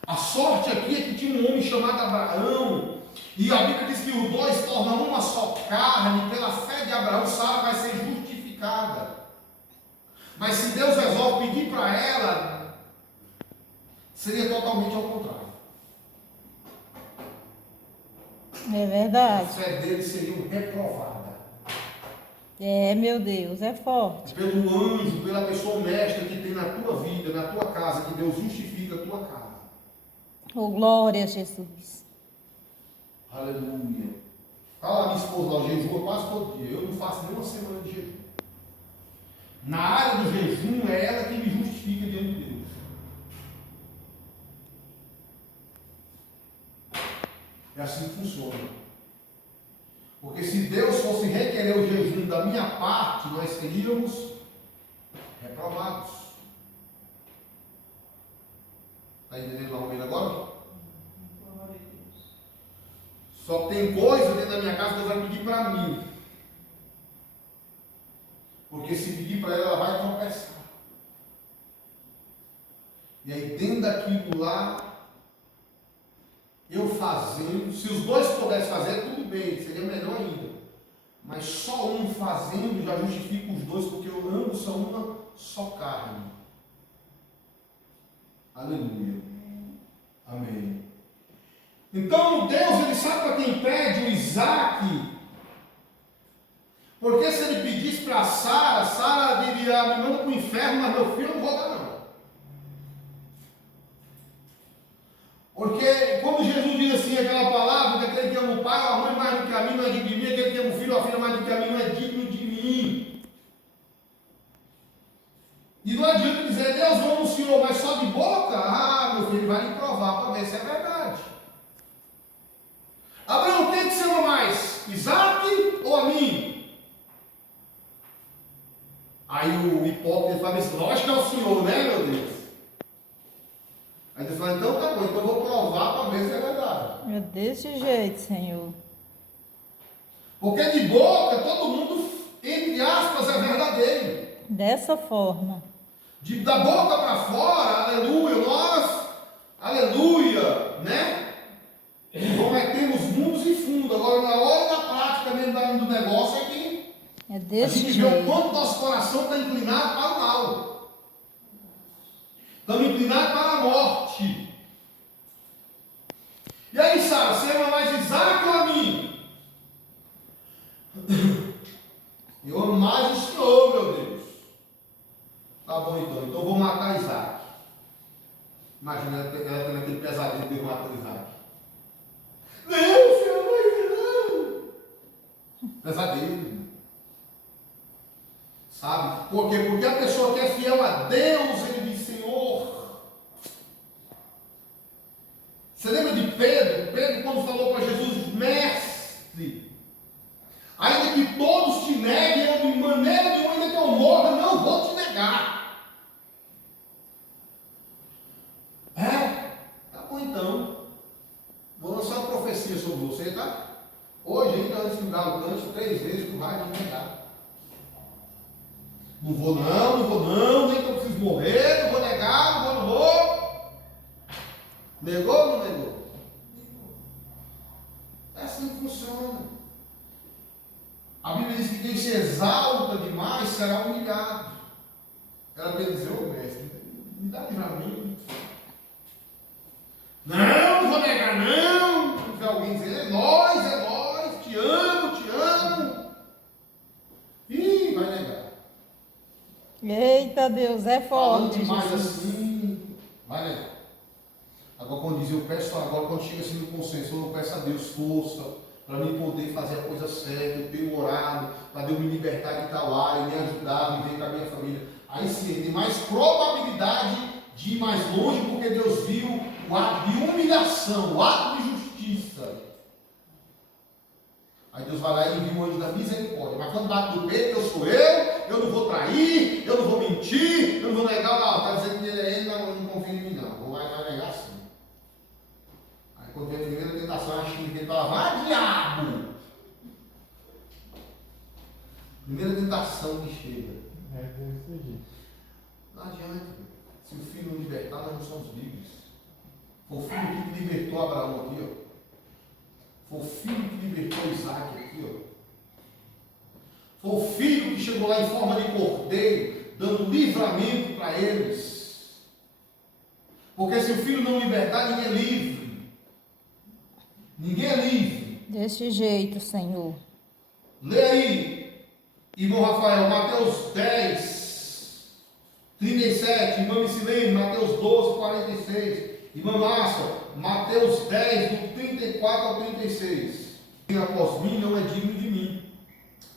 A sorte aqui é que tinha um homem chamado Abraão, e a Bíblia diz que os dois tornam uma só carne. Pela fé de Abraão, Sara vai ser justificada. Mas se Deus resolve pedir para ela, seria totalmente ao contrário. É verdade. A fé dele seria reprovada. É, meu Deus, é forte. Pelo anjo, pela pessoa honesta que tem na tua vida, na tua casa, que Deus justifica a tua casa. Oh, glória a Jesus. Aleluia. Fala, minha esposa lá, jejua quase todo dia. Eu não faço nem uma semana de jejum. Na área do jejum, é ela que me justifica diante de Deus. É assim que funciona. Porque se Deus fosse requerer o jejum da minha parte, nós seríamos reprovados. Está entendendo mais ou menos agora? Só tem coisa dentro da minha casa que Deus vai pedir para mim. Porque se pedir para ela, ela vai tropeçar. E aí dentro daquilo lá, eu fazendo, se os dois pudessem fazer, tudo bem, seria melhor ainda. Mas só um fazendo já justifica os dois, porque ambos são uma só carne. Aleluia. Amém. Então Deus, ele sabe para quem pede o Isaac. Porque se ele pedisse para Sara, Sara diria, me manda para o inferno, mas meu filho eu não vou dar não. Porque quando Jesus diz assim aquela palavra, que aquele que ama o pai ou a mãe mais do que a mim não é digno de mim, aquele que ama o filho ou a filha mais do que a mim não é digno de mim. E não adianta dizer, Deus ama o Senhor, mas só de boca? Ah, meu filho, ele vai lhe provar para ver se é verdade. Abraão, quem que você ama mais? Isaac ou a mim? Aí o hipócrita fala assim, lógico que é o Senhor, né, meu Deus? Aí Deus fala, então tá bom, então eu vou provar para ver se é verdade. É desse jeito, Senhor. Porque de boca todo mundo, entre aspas, é verdadeiro. Dessa forma. Da boca para fora, aleluia, nós, aleluia, né? Prometemos mundos e fundos. Agora na hora da prática mesmo do negócio é que É a desse gente vê o jeito. quanto nosso coração está inclinado para o mal. Estamos inclinados para a morte. E aí, Sara, você ama mais Isaac ou a mim? Eu amo mais o Senhor, meu Deus. Tá bom então eu vou matar Isaac. Imagina ela tendo aquele pesadelo de matar Isaac. Não, Senhor, não. Pesadelo. Sabe? Por quê? Porque a pessoa que é fiel a Deus, ele diz, Senhor. Você lembra de Pedro? Pedro quando falou para Jesus, mestre, ainda que todos te neguem, eu de maneira nenhuma, ainda que eu morra, não vou te negar. Tá bom então. Vou lançar uma profecia sobre você, tá? Hoje ainda antes que o galo cante 3 vezes, tu vai me negar. Não vou não, nem que eu preciso morrer, não vou negar, não vou. Negou ou não negou? É assim que funciona. A Bíblia diz que quem se exalta demais será humilhado. Ela vai dizer, ô mestre, me dá livramento. Não vou negar não. Se alguém dizer, é nós, te amo. Ih, vai negar. Eita Deus, é Falando forte, demais Jesus. assim, vai negar. Agora quando diz, eu peço agora, quando chega assim no consenso, eu peço a Deus força, para mim poder fazer a coisa certa, eu tenho orado, para Deus me libertar de tal área, me ajudar a viver com a minha família. Aí sim, tem mais probabilidade de ir mais longe, porque Deus viu o ato de humilhação, o ato de justiça. Aí Deus vai lá e envia o anjo da misericórdia. Mas quando bate no peito, eu sou eu não vou trair, eu não vou mentir, eu não vou negar, não. Está dizendo que ele é ele, não confia em mim, não. Vai negar sim. Aí quando vem a primeira tentação, a China ele fala, vai diabo! Primeira tentação que chega. Não adianta. Se o filho não libertar, nós não somos livres. Foi o filho que libertou Abraão aqui, ó. Foi o filho que libertou Isaac aqui, ó. Foi o filho que chegou lá em forma de cordeiro, dando livramento para eles. Porque se o filho não libertar, ninguém é livre. Ninguém é livre. Desse jeito, Senhor. Lê aí, irmão Rafael, Mateus 10, 37, irmã Micilene, Mateus 12, 46, irmã Márcia, Mateus 10, do 34 ao 36. Quem após mim não é digno de mim.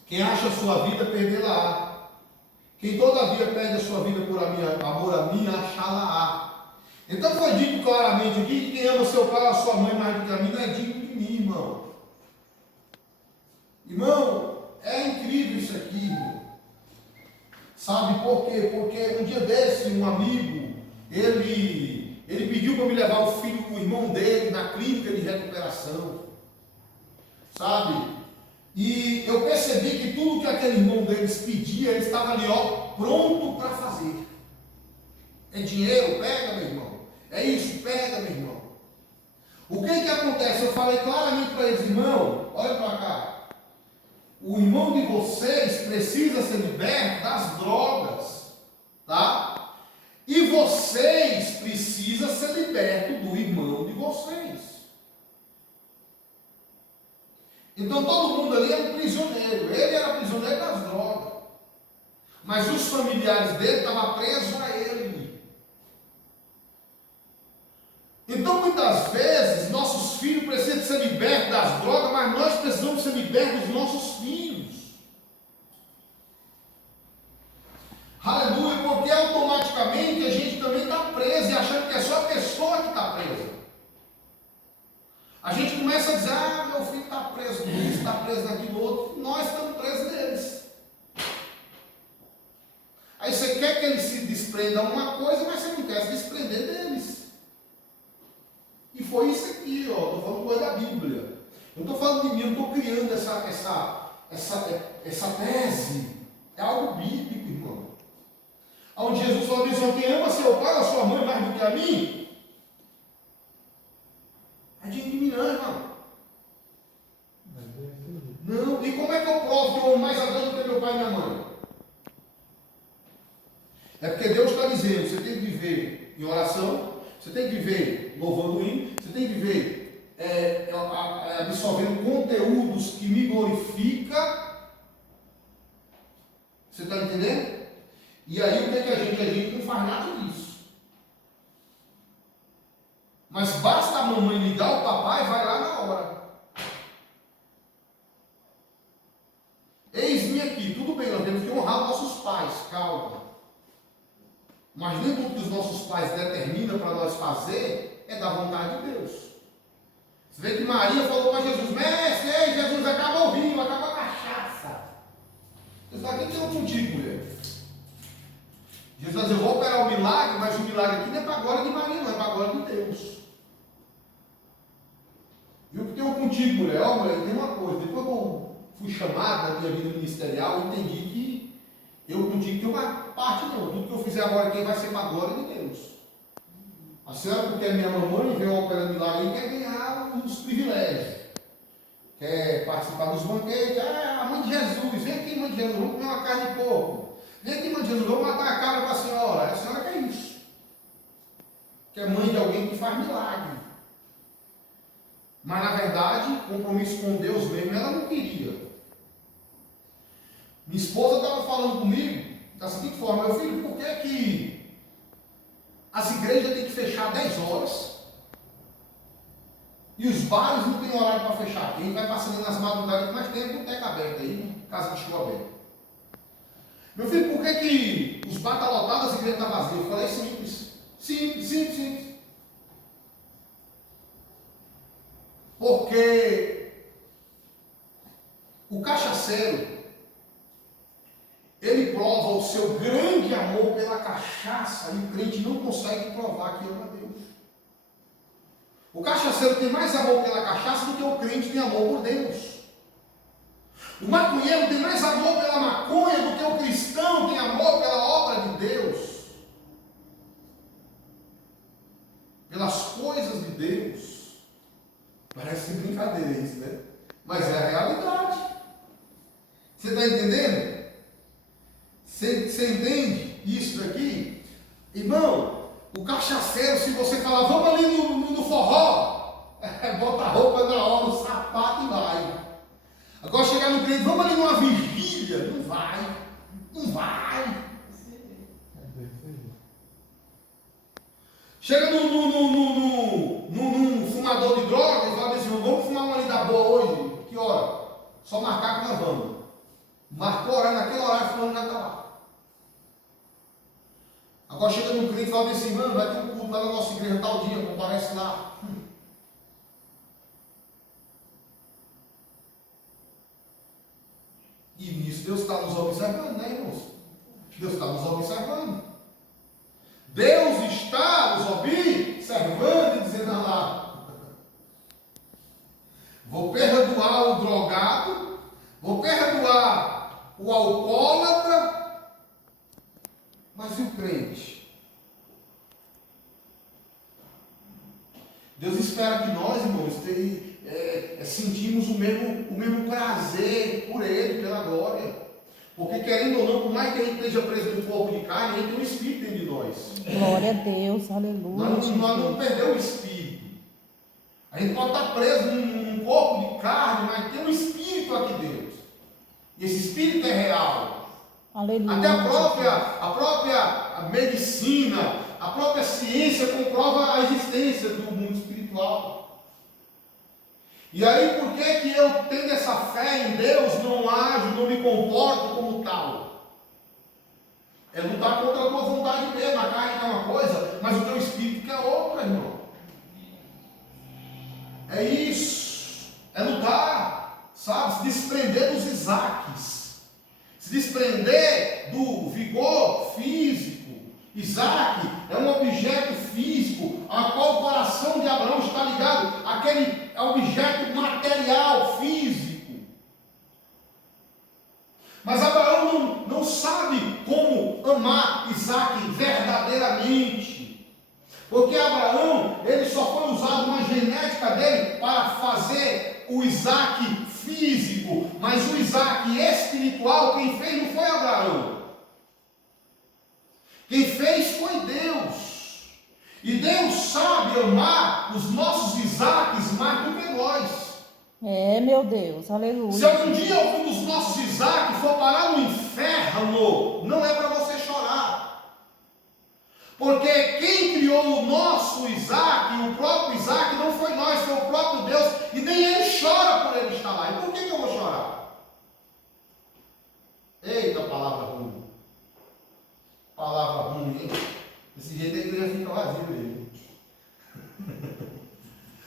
Quem acha a sua vida, perdê-la-á. Quem todavia perde a sua vida por amor a mim, achá-la-á. Então foi dito claramente aqui que quem ama seu pai ou a sua mãe mais do que a mim não é digno de mim, irmão. Irmão, é incrível isso aqui, irmão. Sabe por quê? Porque um dia desse, um amigo, ele pediu para me levar o filho, o irmão dele, na clínica de recuperação. Sabe? E eu percebi que tudo que aquele irmão deles pedia, ele estava ali, ó, pronto para fazer. É dinheiro? Pega, meu irmão. É isso? Pega, meu irmão. O que acontece? Eu falei claramente para eles, irmão, olha para cá. O irmão de vocês precisa ser liberto das drogas, tá? E vocês precisam ser libertos do irmão de vocês. Então todo mundo ali era um prisioneiro. Ele era prisioneiro das drogas. Mas os familiares dele estavam presos a ele. Então muitas vezes nossos filhos precisam ser libertos das drogas, mas nós precisamos ser libertos dos nossos filhos. Aleluia, porque automaticamente a gente também está preso e achando que é só a pessoa que está presa. A gente começa a dizer, meu filho está preso nisso, está preso naquilo outro. Nós estamos presos deles. Aí você quer que ele se desprenda de uma coisa, mas você não quer se desprender deles. E foi isso aqui, ó. Estou falando coisa da Bíblia. Eu estou falando de mim, eu estou criando essa tese. É algo bíblico, irmão. Onde Jesus falou assim, quem ama seu pai ou sua mãe mais do que a mim, é digno de mim não, irmão. Não, e como é que eu provo que eu amo mais a Deus do que meu pai e minha mãe? É porque Deus está dizendo, você tem que viver em oração, você tem que viver louvando o hino, você tem que viver absorvendo conteúdos que me glorificam. Você está entendendo? E aí o que é que a gente não faz nada disso. Mas basta a mamãe ligar o papai, vai lá na hora. Eis-me aqui, tudo bem, nós temos que honrar nossos pais, calma. Mas nem tudo que os nossos pais determinam para nós fazer é da vontade de Deus. Você vê que Maria falou para Jesus, mestre, ei, Jesus, acabou o vinho, acabou a cachaça. Jesus falou, quem tem contigo, mulher? Jesus vai dizer, eu vou operar o milagre, mas o milagre aqui não é para a glória de Maria, não é para a glória de Deus. Viu que tem um contigo, mulher? Ó, mulher, tem uma coisa, depois que eu fui chamado na minha vida ministerial, eu entendi que eu contigo tenho uma parte não, tudo que eu fizer agora aqui vai ser para a glória de Deus. A senhora, porque é minha mamãe, veio operando milagre e quer ganhar uns privilégios. Quer participar dos banquetes, a mãe de Jesus, vem aqui, mãe de Jesus, vamos comer uma carne de porco. Vem aqui, mãe de Jesus, vamos matar a cabra para a senhora. A senhora quer isso. Que é mãe de alguém que faz milagre. Mas na verdade, compromisso com Deus mesmo, ela não queria. Minha esposa estava falando comigo da seguinte forma, meu filho, por que as igrejas têm que fechar 10 horas e os bares não têm horário para fechar? Quem vai passando nas madrugadas, mas tem a boteca aberta aí, casa de show aberta. Meu filho, por que os bares estão lotados, as igrejas estão vazias? Eu falei, simples. Simples. Porque o cachaceiro, ele prova o seu grande amor pela cachaça e o crente não consegue provar que ama a Deus. O cachaceiro tem mais amor pela cachaça do que o crente tem amor por Deus. O maconheiro tem mais amor pela maconha do que o cristão tem amor pela obra de Deus. Pelas coisas de Deus. Parece brincadeira isso, né? Mas é a realidade. Você está entendendo? Você entende isso daqui? Irmão, o cachaceiro, se você falar, vamos ali no forró, bota a roupa na hora, o sapato e vai. Agora chegar no crente, vamos ali numa vigília, não vai. Chega num fumador de droga e fala assim, vamos fumar uma ali da boa hoje, que hora? Só marcar que nós vamos. Marcou o horário, naquele horário fulano já está lá. Agora chega num crente e fala assim, mano, vai ter um culto lá na nossa igreja tal dia, comparece lá. E nisso Deus está nos observando, né, irmãos? Deus está nos observando. Deus está nos observando e dizendo, ah lá, vou perdoar o drogado, vou perdoar o alcoólatra, mas e o crente? Deus espera que nós, irmãos, sentimos o mesmo prazer por Ele, pela glória. Porque querendo ou não, por mais que a gente esteja preso no corpo de carne, a gente tem um espírito dentro de nós. Glória a Deus, aleluia. Nós não perdemos o espírito. A gente pode estar preso num corpo de carne, mas tem um espírito aqui dentro. E esse espírito é real. Aleluia. Até a própria medicina, a própria ciência comprova a existência do mundo espiritual. E aí, por que eu, tendo essa fé em Deus, não ajo, não me comporto como tal? É lutar contra a tua vontade mesmo. A carne é uma coisa, mas o teu espírito quer outra, irmão. É isso. É lutar, sabe? Se desprender dos Isaques. Se desprender do vigor físico. Isaac é um objeto físico a qual o coração de Abraão está ligado àquele objeto material, físico. Mas Abraão não sabe como amar Isaac verdadeiramente. Porque Abraão, ele só foi usado uma genética dele para fazer o Isaac físico. Mas o Isaac espiritual, quem fez não foi Abraão. Quem fez foi Deus. E Deus sabe amar os nossos Isaques mais do que nós. É, meu Deus, aleluia. Se algum dia algum dos nossos Isaques for parar no inferno, não é para você chorar. Porque quem criou o nosso Isaac, o próprio Isaac, não foi nós, foi o próprio Deus. E nem ele chora por ele estar lá. E por que eu vou chorar? Eita, palavra ruim. Palavra ruim, hein? Desse jeito a igreja fica vazia mesmo.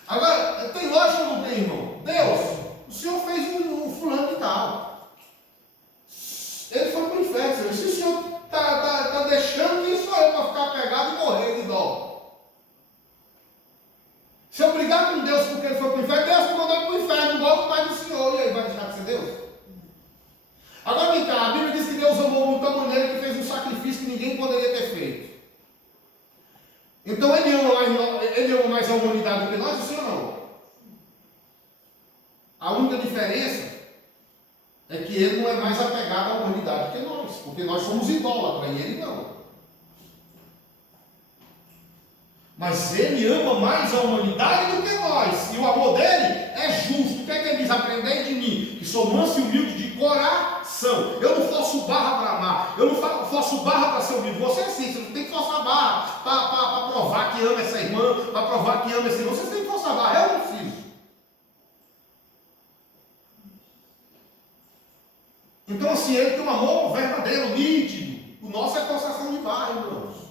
Agora, tem lógica ou não tem, irmão? Deus, o Senhor fez um fulano de tal. Ele foi para o inferno, Senhor. Se o Senhor está deixando, quem sou eu para ficar pegado e morrer de dó? Se eu brigar com Deus porque ele foi para o inferno, Deus me mandou para o inferno, volta mais do Senhor. E aí, vai deixar de ser Deus? Agora vem cá, a Bíblia diz que Deus amou muito a maneira que fez um sacrifício que ninguém poderia ter feito. Então ele ama mais a humanidade do que nós, o Senhor não. A única diferença é que ele não é mais apegado à humanidade que nós, porque nós somos idólatras e ele não. Mas ele ama mais a humanidade do que nós, e o amor dele é justo. O que é que ele diz? Aprendei de mim, que sou manso e humilde de coração. Eu não forço barra para amar, eu não forço barra para ser humilde. Você sim, você não tem que forçar barra para provar que ama essa irmã, para provar que ama esse irmão. Vocês têm que forçar barra, eu não preciso. Então assim, ele tem um amor verdadeiro, nítido. O nosso é forçação de barra, irmãos.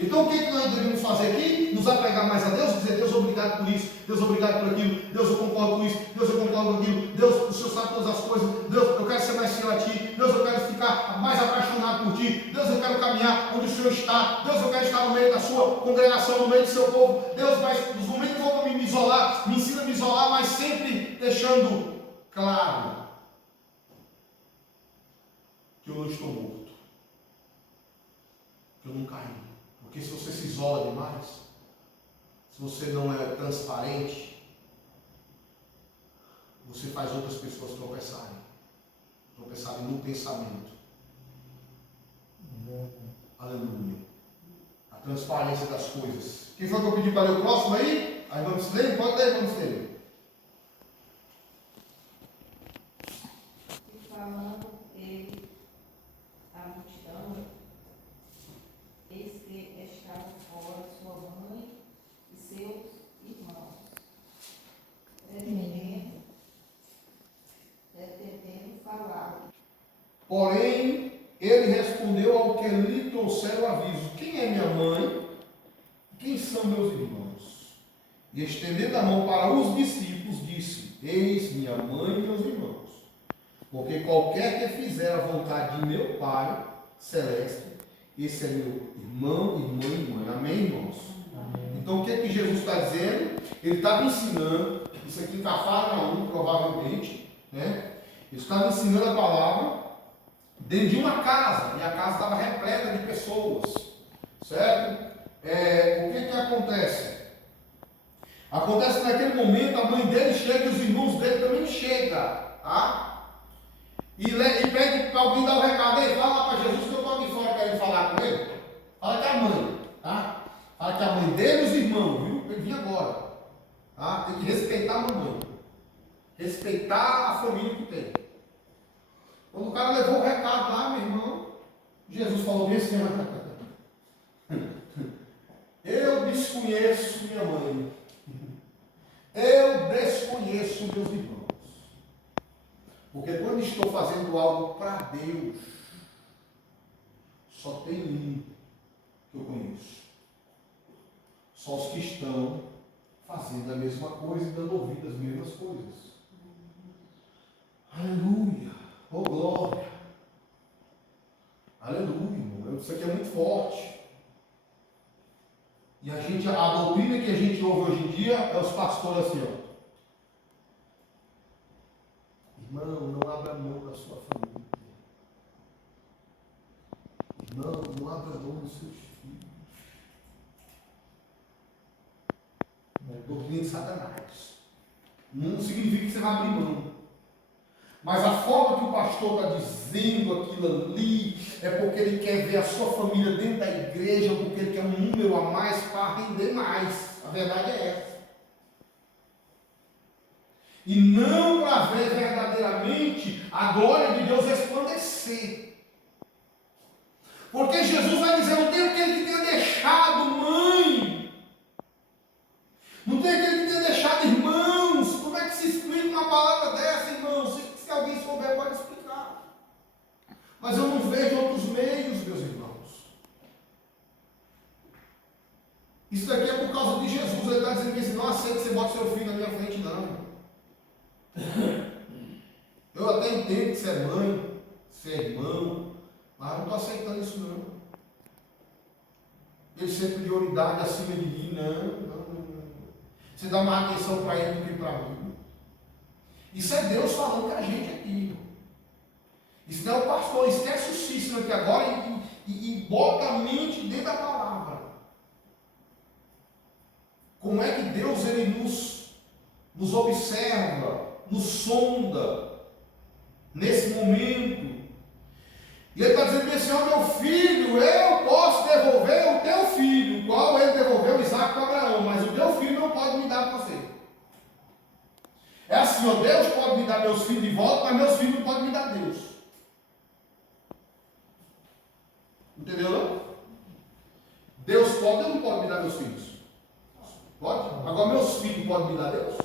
Então o que nós devemos fazer aqui? Nos apegar mais a Deus, dizer, Deus, obrigado por isso, Deus, obrigado por aquilo, Deus, eu concordo com isso, Deus, eu concordo com aquilo, Deus, o Senhor sabe todas as coisas, Deus, eu quero ser mais fiel a Ti, Deus, eu quero ficar mais apaixonado por Ti, Deus, eu quero caminhar onde o Senhor está, Deus, eu quero estar no meio da Sua congregação, no meio do Seu povo, Deus, mas nos momentos que eu vou me isolar, me ensina a me isolar, mas sempre deixando claro que eu não estou morto, que eu não caí. Porque se você se isola demais, se você não é transparente, você faz outras pessoas tropeçarem no pensamento. Aleluia. A transparência das coisas. Quem foi que eu pedi para ler o próximo aí? Aí vamos ler? Pode ler, vamos ler. E falando ele à multidão, eis que estava fora sua mãe e seus irmãos, pretendendo falar. Porém, ele respondeu ao que lhe trouxeram aviso: quem é minha mãe? Quem são meus irmãos? E estendendo a mão para os discípulos, disse: eis minha mãe e meus irmãos. Porque qualquer que fizer a vontade de meu Pai celeste, esse é meu irmão, irmã e mãe. Amém, irmãos? Amém. Então o que é que Jesus está dizendo? Ele estava ensinando, isso aqui em Cafarnaum, provavelmente, né? Ele estava ensinando a palavra dentro de uma casa, e a casa estava repleta de pessoas, certo? O que acontece? Acontece que naquele momento a mãe dele chega e os irmãos dele também chegam, tá? E pede para alguém dar o recado aí, fala lá para Jesus que eu estou aqui fora querendo falar com ele. Fala que é a mãe, tá? Fala que é a mãe dele e os irmãos, viu? Ele vinha agora, tá? Tem que respeitar a mamãe, respeitar a família que tem. Quando o cara levou o recado lá, meu irmão, Jesus falou assim: eu desconheço minha mãe, eu desconheço meus irmãos. Porque quando estou fazendo algo para Deus, só tem um que eu conheço. Só os que estão fazendo a mesma coisa e dando ouvido às mesmas coisas. Aleluia! Oh glória! Aleluia, irmão. Isso aqui é muito forte. E a doutrina que a gente ouve hoje em dia é os pastores assim, ó. Irmão, não abra mão da sua família. Irmão, não abra mão dos seus filhos. É doutrina de Satanás. Não significa que você vai abrir mão. Mas a forma que o pastor está dizendo aquilo ali é porque ele quer ver a sua família dentro da igreja, porque ele quer um número a mais para render mais. A verdade é essa. E não para ver verdadeiramente a glória de Deus resplandecer. Porque Jesus vai dizer: não tem aquele que tenha deixado mãe, não tem aquele que tenha deixado irmãos. Como é que se explica uma palavra dessa, irmãos? Se alguém souber, pode explicar. Mas eu não vejo outros meios, meus irmãos. Isso daqui é por causa de Jesus. Ele está dizendo que assim, não aceita que você bote seu filho na minha frente, não. Eu até entendo que você é mãe, você é irmão, mas eu não estou aceitando isso não. Ele ser prioridade acima de mim, não. Você dá mais atenção para ele do que para mim. Isso é Deus falando com a gente aqui. Isso não é o pastor, esquece o Cícero aqui agora e bota a mente dentro da palavra. Como é que Deus ele nos observa, nos sonda nesse momento? E ele está dizendo assim: ó meu filho, eu posso devolver o teu filho, qual ele devolveu Isaac para Abraão, mas o teu filho não pode me dar para você. É assim, ó, Deus pode me dar meus filhos de volta, mas meus filhos não podem me dar Deus. Entendeu não? Deus pode ou não pode me dar meus filhos? Pode? Agora meus filhos podem me dar Deus?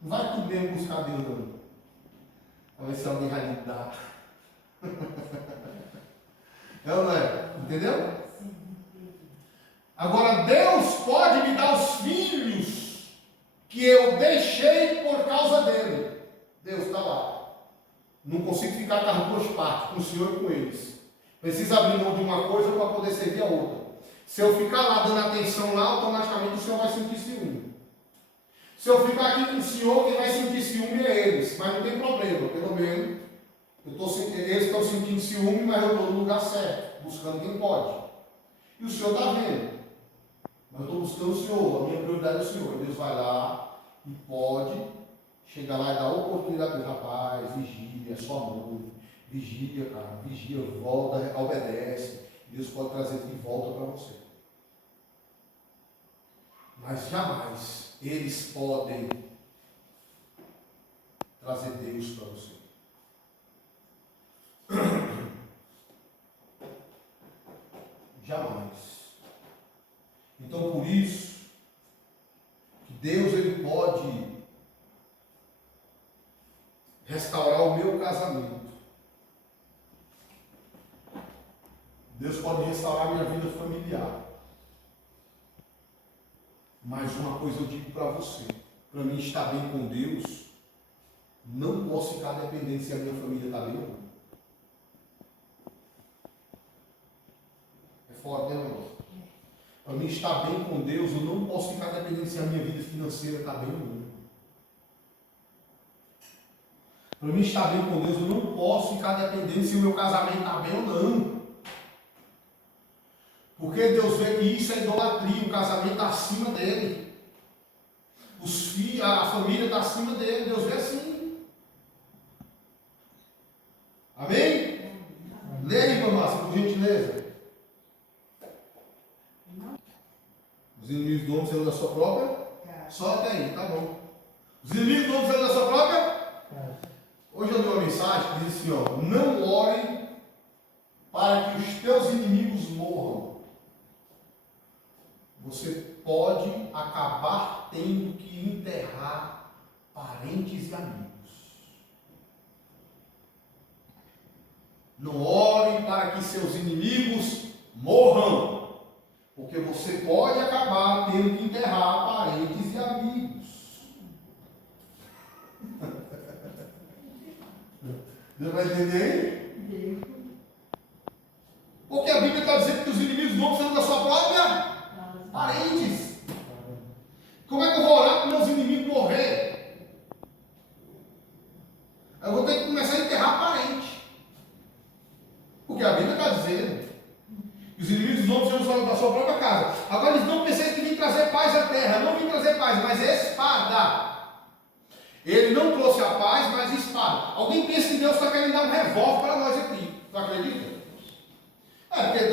Não vai tu mesmo buscar Deus não. Para ver se alguém vai me dar. É ou não é? Entendeu? Agora Deus pode me dar os filhos que eu deixei por causa dele. Deus está lá. Não consigo ficar com as duas partes, com o Senhor e com eles. Preciso abrir mão de uma coisa para poder servir a outra. Se eu ficar lá dando atenção lá, automaticamente o Senhor vai sentir ciúme. Se eu ficar aqui com o Senhor, quem vai sentir ciúme é eles. Mas não tem problema, pelo menos eles estão sentindo ciúme, mas eu estou no lugar certo, buscando quem pode. E o Senhor está vendo. Mas eu estou buscando o Senhor, a minha prioridade é o Senhor. Deus vai lá e pode chegar lá e dar oportunidade para o rapaz, vigia, é sua mãe, vigia, cara, vigia, volta, obedece. Deus pode trazer de volta para você. Mas jamais eles podem trazer Deus para você. Jamais. Então por isso que Deus ele pode restaurar o meu casamento casamento. Deus pode restaurar minha vida familiar. Mas uma coisa eu digo para você: para mim estar bem com Deus, não posso ficar dependente se a minha família está bem ou não. É forte, né, irmão? Para mim estar bem com Deus, eu não posso ficar dependente se a minha vida financeira está bem ou não. Para mim estar bem com Deus, eu não posso ficar dependente se o meu casamento está bem ou não. Porque Deus vê que isso é idolatria, o casamento está acima dele. Os filhos, a família está acima dele, Deus vê assim. Amém? Lê aí, irmã Márcia, por gentileza. Os inimigos do homem serão da sua própria? Só até aí, tá bom. Os inimigos do homem serão da sua própria? Hoje eu dei uma mensagem que diz assim, ó: não ore para que os teus inimigos morram. Você pode acabar tendo que enterrar parentes e amigos. Não ore para que seus inimigos morram, porque você pode acabar tendo que enterrar parentes e amigos. Deu para entender? Porque a Bíblia está dizendo que os inimigos vão sendo da sua própria parentes. Como é que eu vou orar para meus inimigos morrer? Eu vou ter que começar a enterrar parente. Porque a Bíblia está dizendo que os inimigos vão ser da sua própria casa. Agora eles não pensam que vêm trazer paz à terra. Não vêm trazer paz, mas espada. Ele não trouxe a paz, mas espada. Alguém pensa que Deus está querendo dar um revólver para nós aqui. Tu acredita? É porque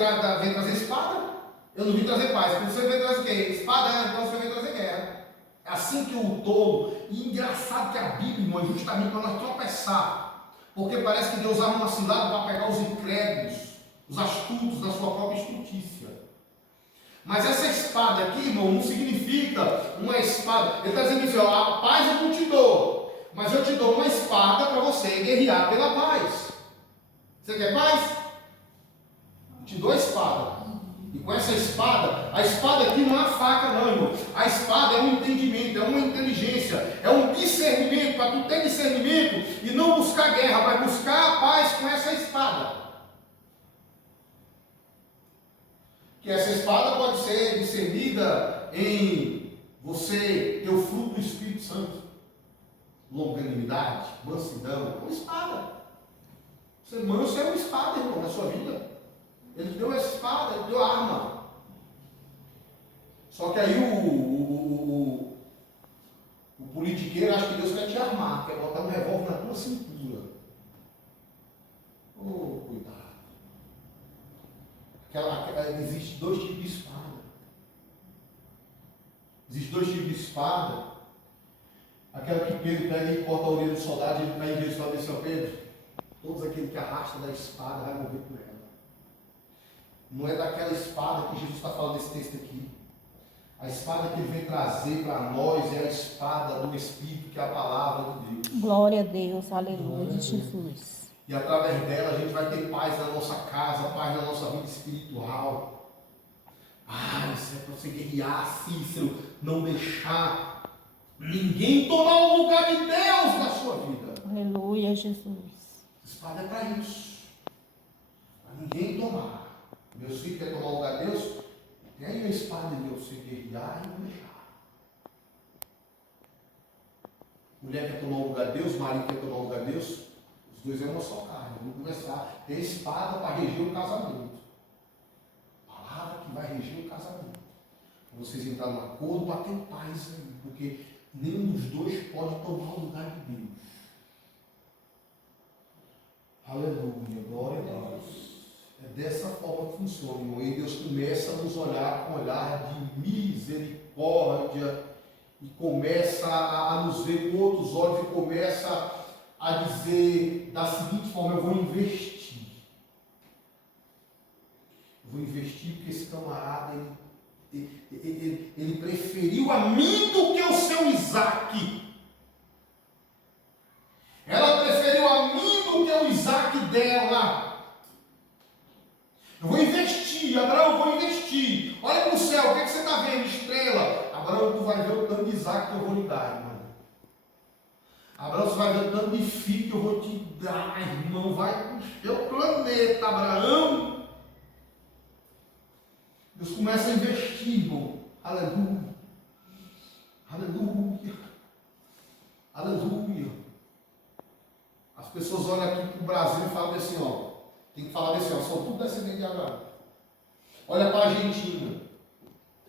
vem trazer espada. Eu não vim trazer paz. Porque você veio trazer o quê? Espada, então você veio trazer guerra. É assim que o tolo. E engraçado que a Bíblia, irmão, é justamente para nós tropeçar. Porque parece que Deus arma uma cilada para pegar os incrédulos, os astutos da sua própria estultícia. Mas essa espada aqui, irmão, não significa uma espada. Ele está dizendo assim, ó: a paz eu não te dou, mas eu te dou uma espada para você guerrear pela paz. Você quer paz? Eu te dou a espada. E com essa espada, a espada aqui não é uma faca não, irmão. A espada é um entendimento, é uma inteligência, é um discernimento, para tu ter discernimento e não buscar guerra, mas buscar a paz com essa espada. Que essa espada pode ser discernida em você ter o fruto do Espírito Santo. Longanimidade, mansidão, uma espada. Você manso é uma espada, irmão, na sua vida. Ele deu a espada, ele deu a arma. Só que aí o politiqueiro acha que Deus quer te armar, quer botar um revólver na tua cintura. Oh, cuidado. Existem dois tipos de espada. Existem dois tipos de espada. Aquela que Pedro pega e corta a orelha do soldado, ele vai em vez de falar assim: ó Pedro, todos aqueles que arrastam da espada vai morrer com ela. Não é daquela espada que Jesus está falando nesse texto aqui. A espada que ele vem trazer para nós é a espada do Espírito, que é a palavra de Deus. Glória a Deus, aleluia, Jesus. E através dela a gente vai ter paz na nossa casa, paz na nossa vida espiritual. Isso é para você guerrear, Cícero, não deixar ninguém tomar o lugar de Deus na sua vida. Aleluia, Jesus. A espada é para isso. Para ninguém tomar. Meus filhos querem tomar o lugar de Deus? Tem aí a espada de você guerrear e não deixar. Mulher quer tomar o lugar de Deus, marido quer tomar o lugar de Deus. Os dois é uma só carne. Vamos começar. Tem espada para reger o casamento. Palavra que vai reger o casamento. Para vocês entrarem no acordo, para ter paz aí. Porque nenhum dos dois pode tomar o lugar de Deus. Aleluia, glória a Deus. É dessa forma que funciona, irmão. E Deus começa a nos olhar com um olhar de misericórdia e começa a nos ver com outros olhos e começa a dizer da seguinte forma: eu vou investir. Eu vou investir porque esse camarada, ele preferiu a mim do que o seu Isaac. Ela preferiu a mim do Isaac dela. Eu vou investir, Abraão, eu vou investir. Olha para o céu, o que, é que você está vendo? Estrela. Abraão, tu vai ver o tanto de Isaac que eu vou lhe dar, irmão. Abraão, você vai ver o tanto de filho que eu vou te dar, irmão. Vai para o teu planeta, Abraão. Deus começa a investir, irmão. Aleluia. Aleluia. Aleluia. As pessoas olham aqui para o Brasil e falam assim, ó. Tem que falar assim, ó. São tudo descendentes de Abraão. Olha para a Argentina.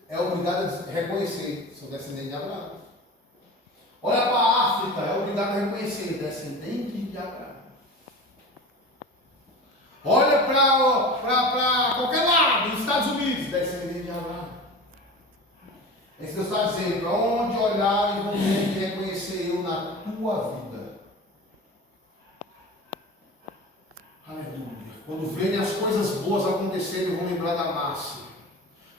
É obrigado a reconhecer. São descendentes de Abraão. Olha para a África. É obrigado a reconhecer. Descendentes de Abraão. Olha para qualquer lado. Nos Estados Unidos. Descendentes de Abraão. Esse Deus está dizendo, para onde olhar e vão ver e reconhecer eu na tua vida. Aleluia. Quando verem as coisas boas acontecerem, vão lembrar da Márcia.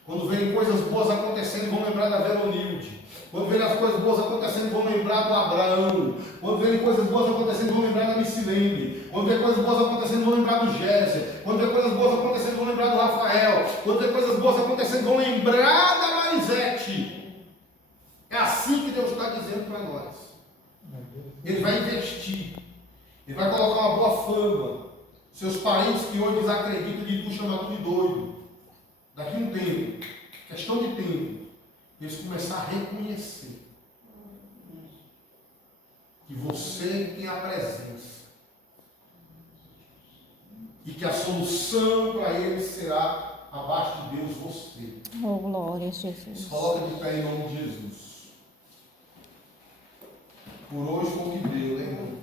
Quando verem coisas boas acontecendo, vão lembrar da Veronilde. Quando verem as coisas boas acontecendo, vão lembrar do Abraão. Quando verem coisas boas acontecendo, vão lembrar da Missilene. Quando verem coisas boas acontecendo, vão lembrar do Géser. Quando verem coisas boas acontecendo, vão lembrar do Rafael. Quando verem coisas boas acontecendo, vão lembrar da Marisete. É assim que Deus está dizendo para nós. Ele vai investir. Ele vai colocar uma boa fama. Seus parentes que hoje desacreditam de tu, chamar tu de doido. Daqui a um tempo, questão de tempo, eles começar a reconhecer que você tem a presença e que a solução para eles será abaixo de Deus você. Oh, glória a Jesus. Coloca de pé em nome de Jesus. Por hoje foi o que deu, né, irmão?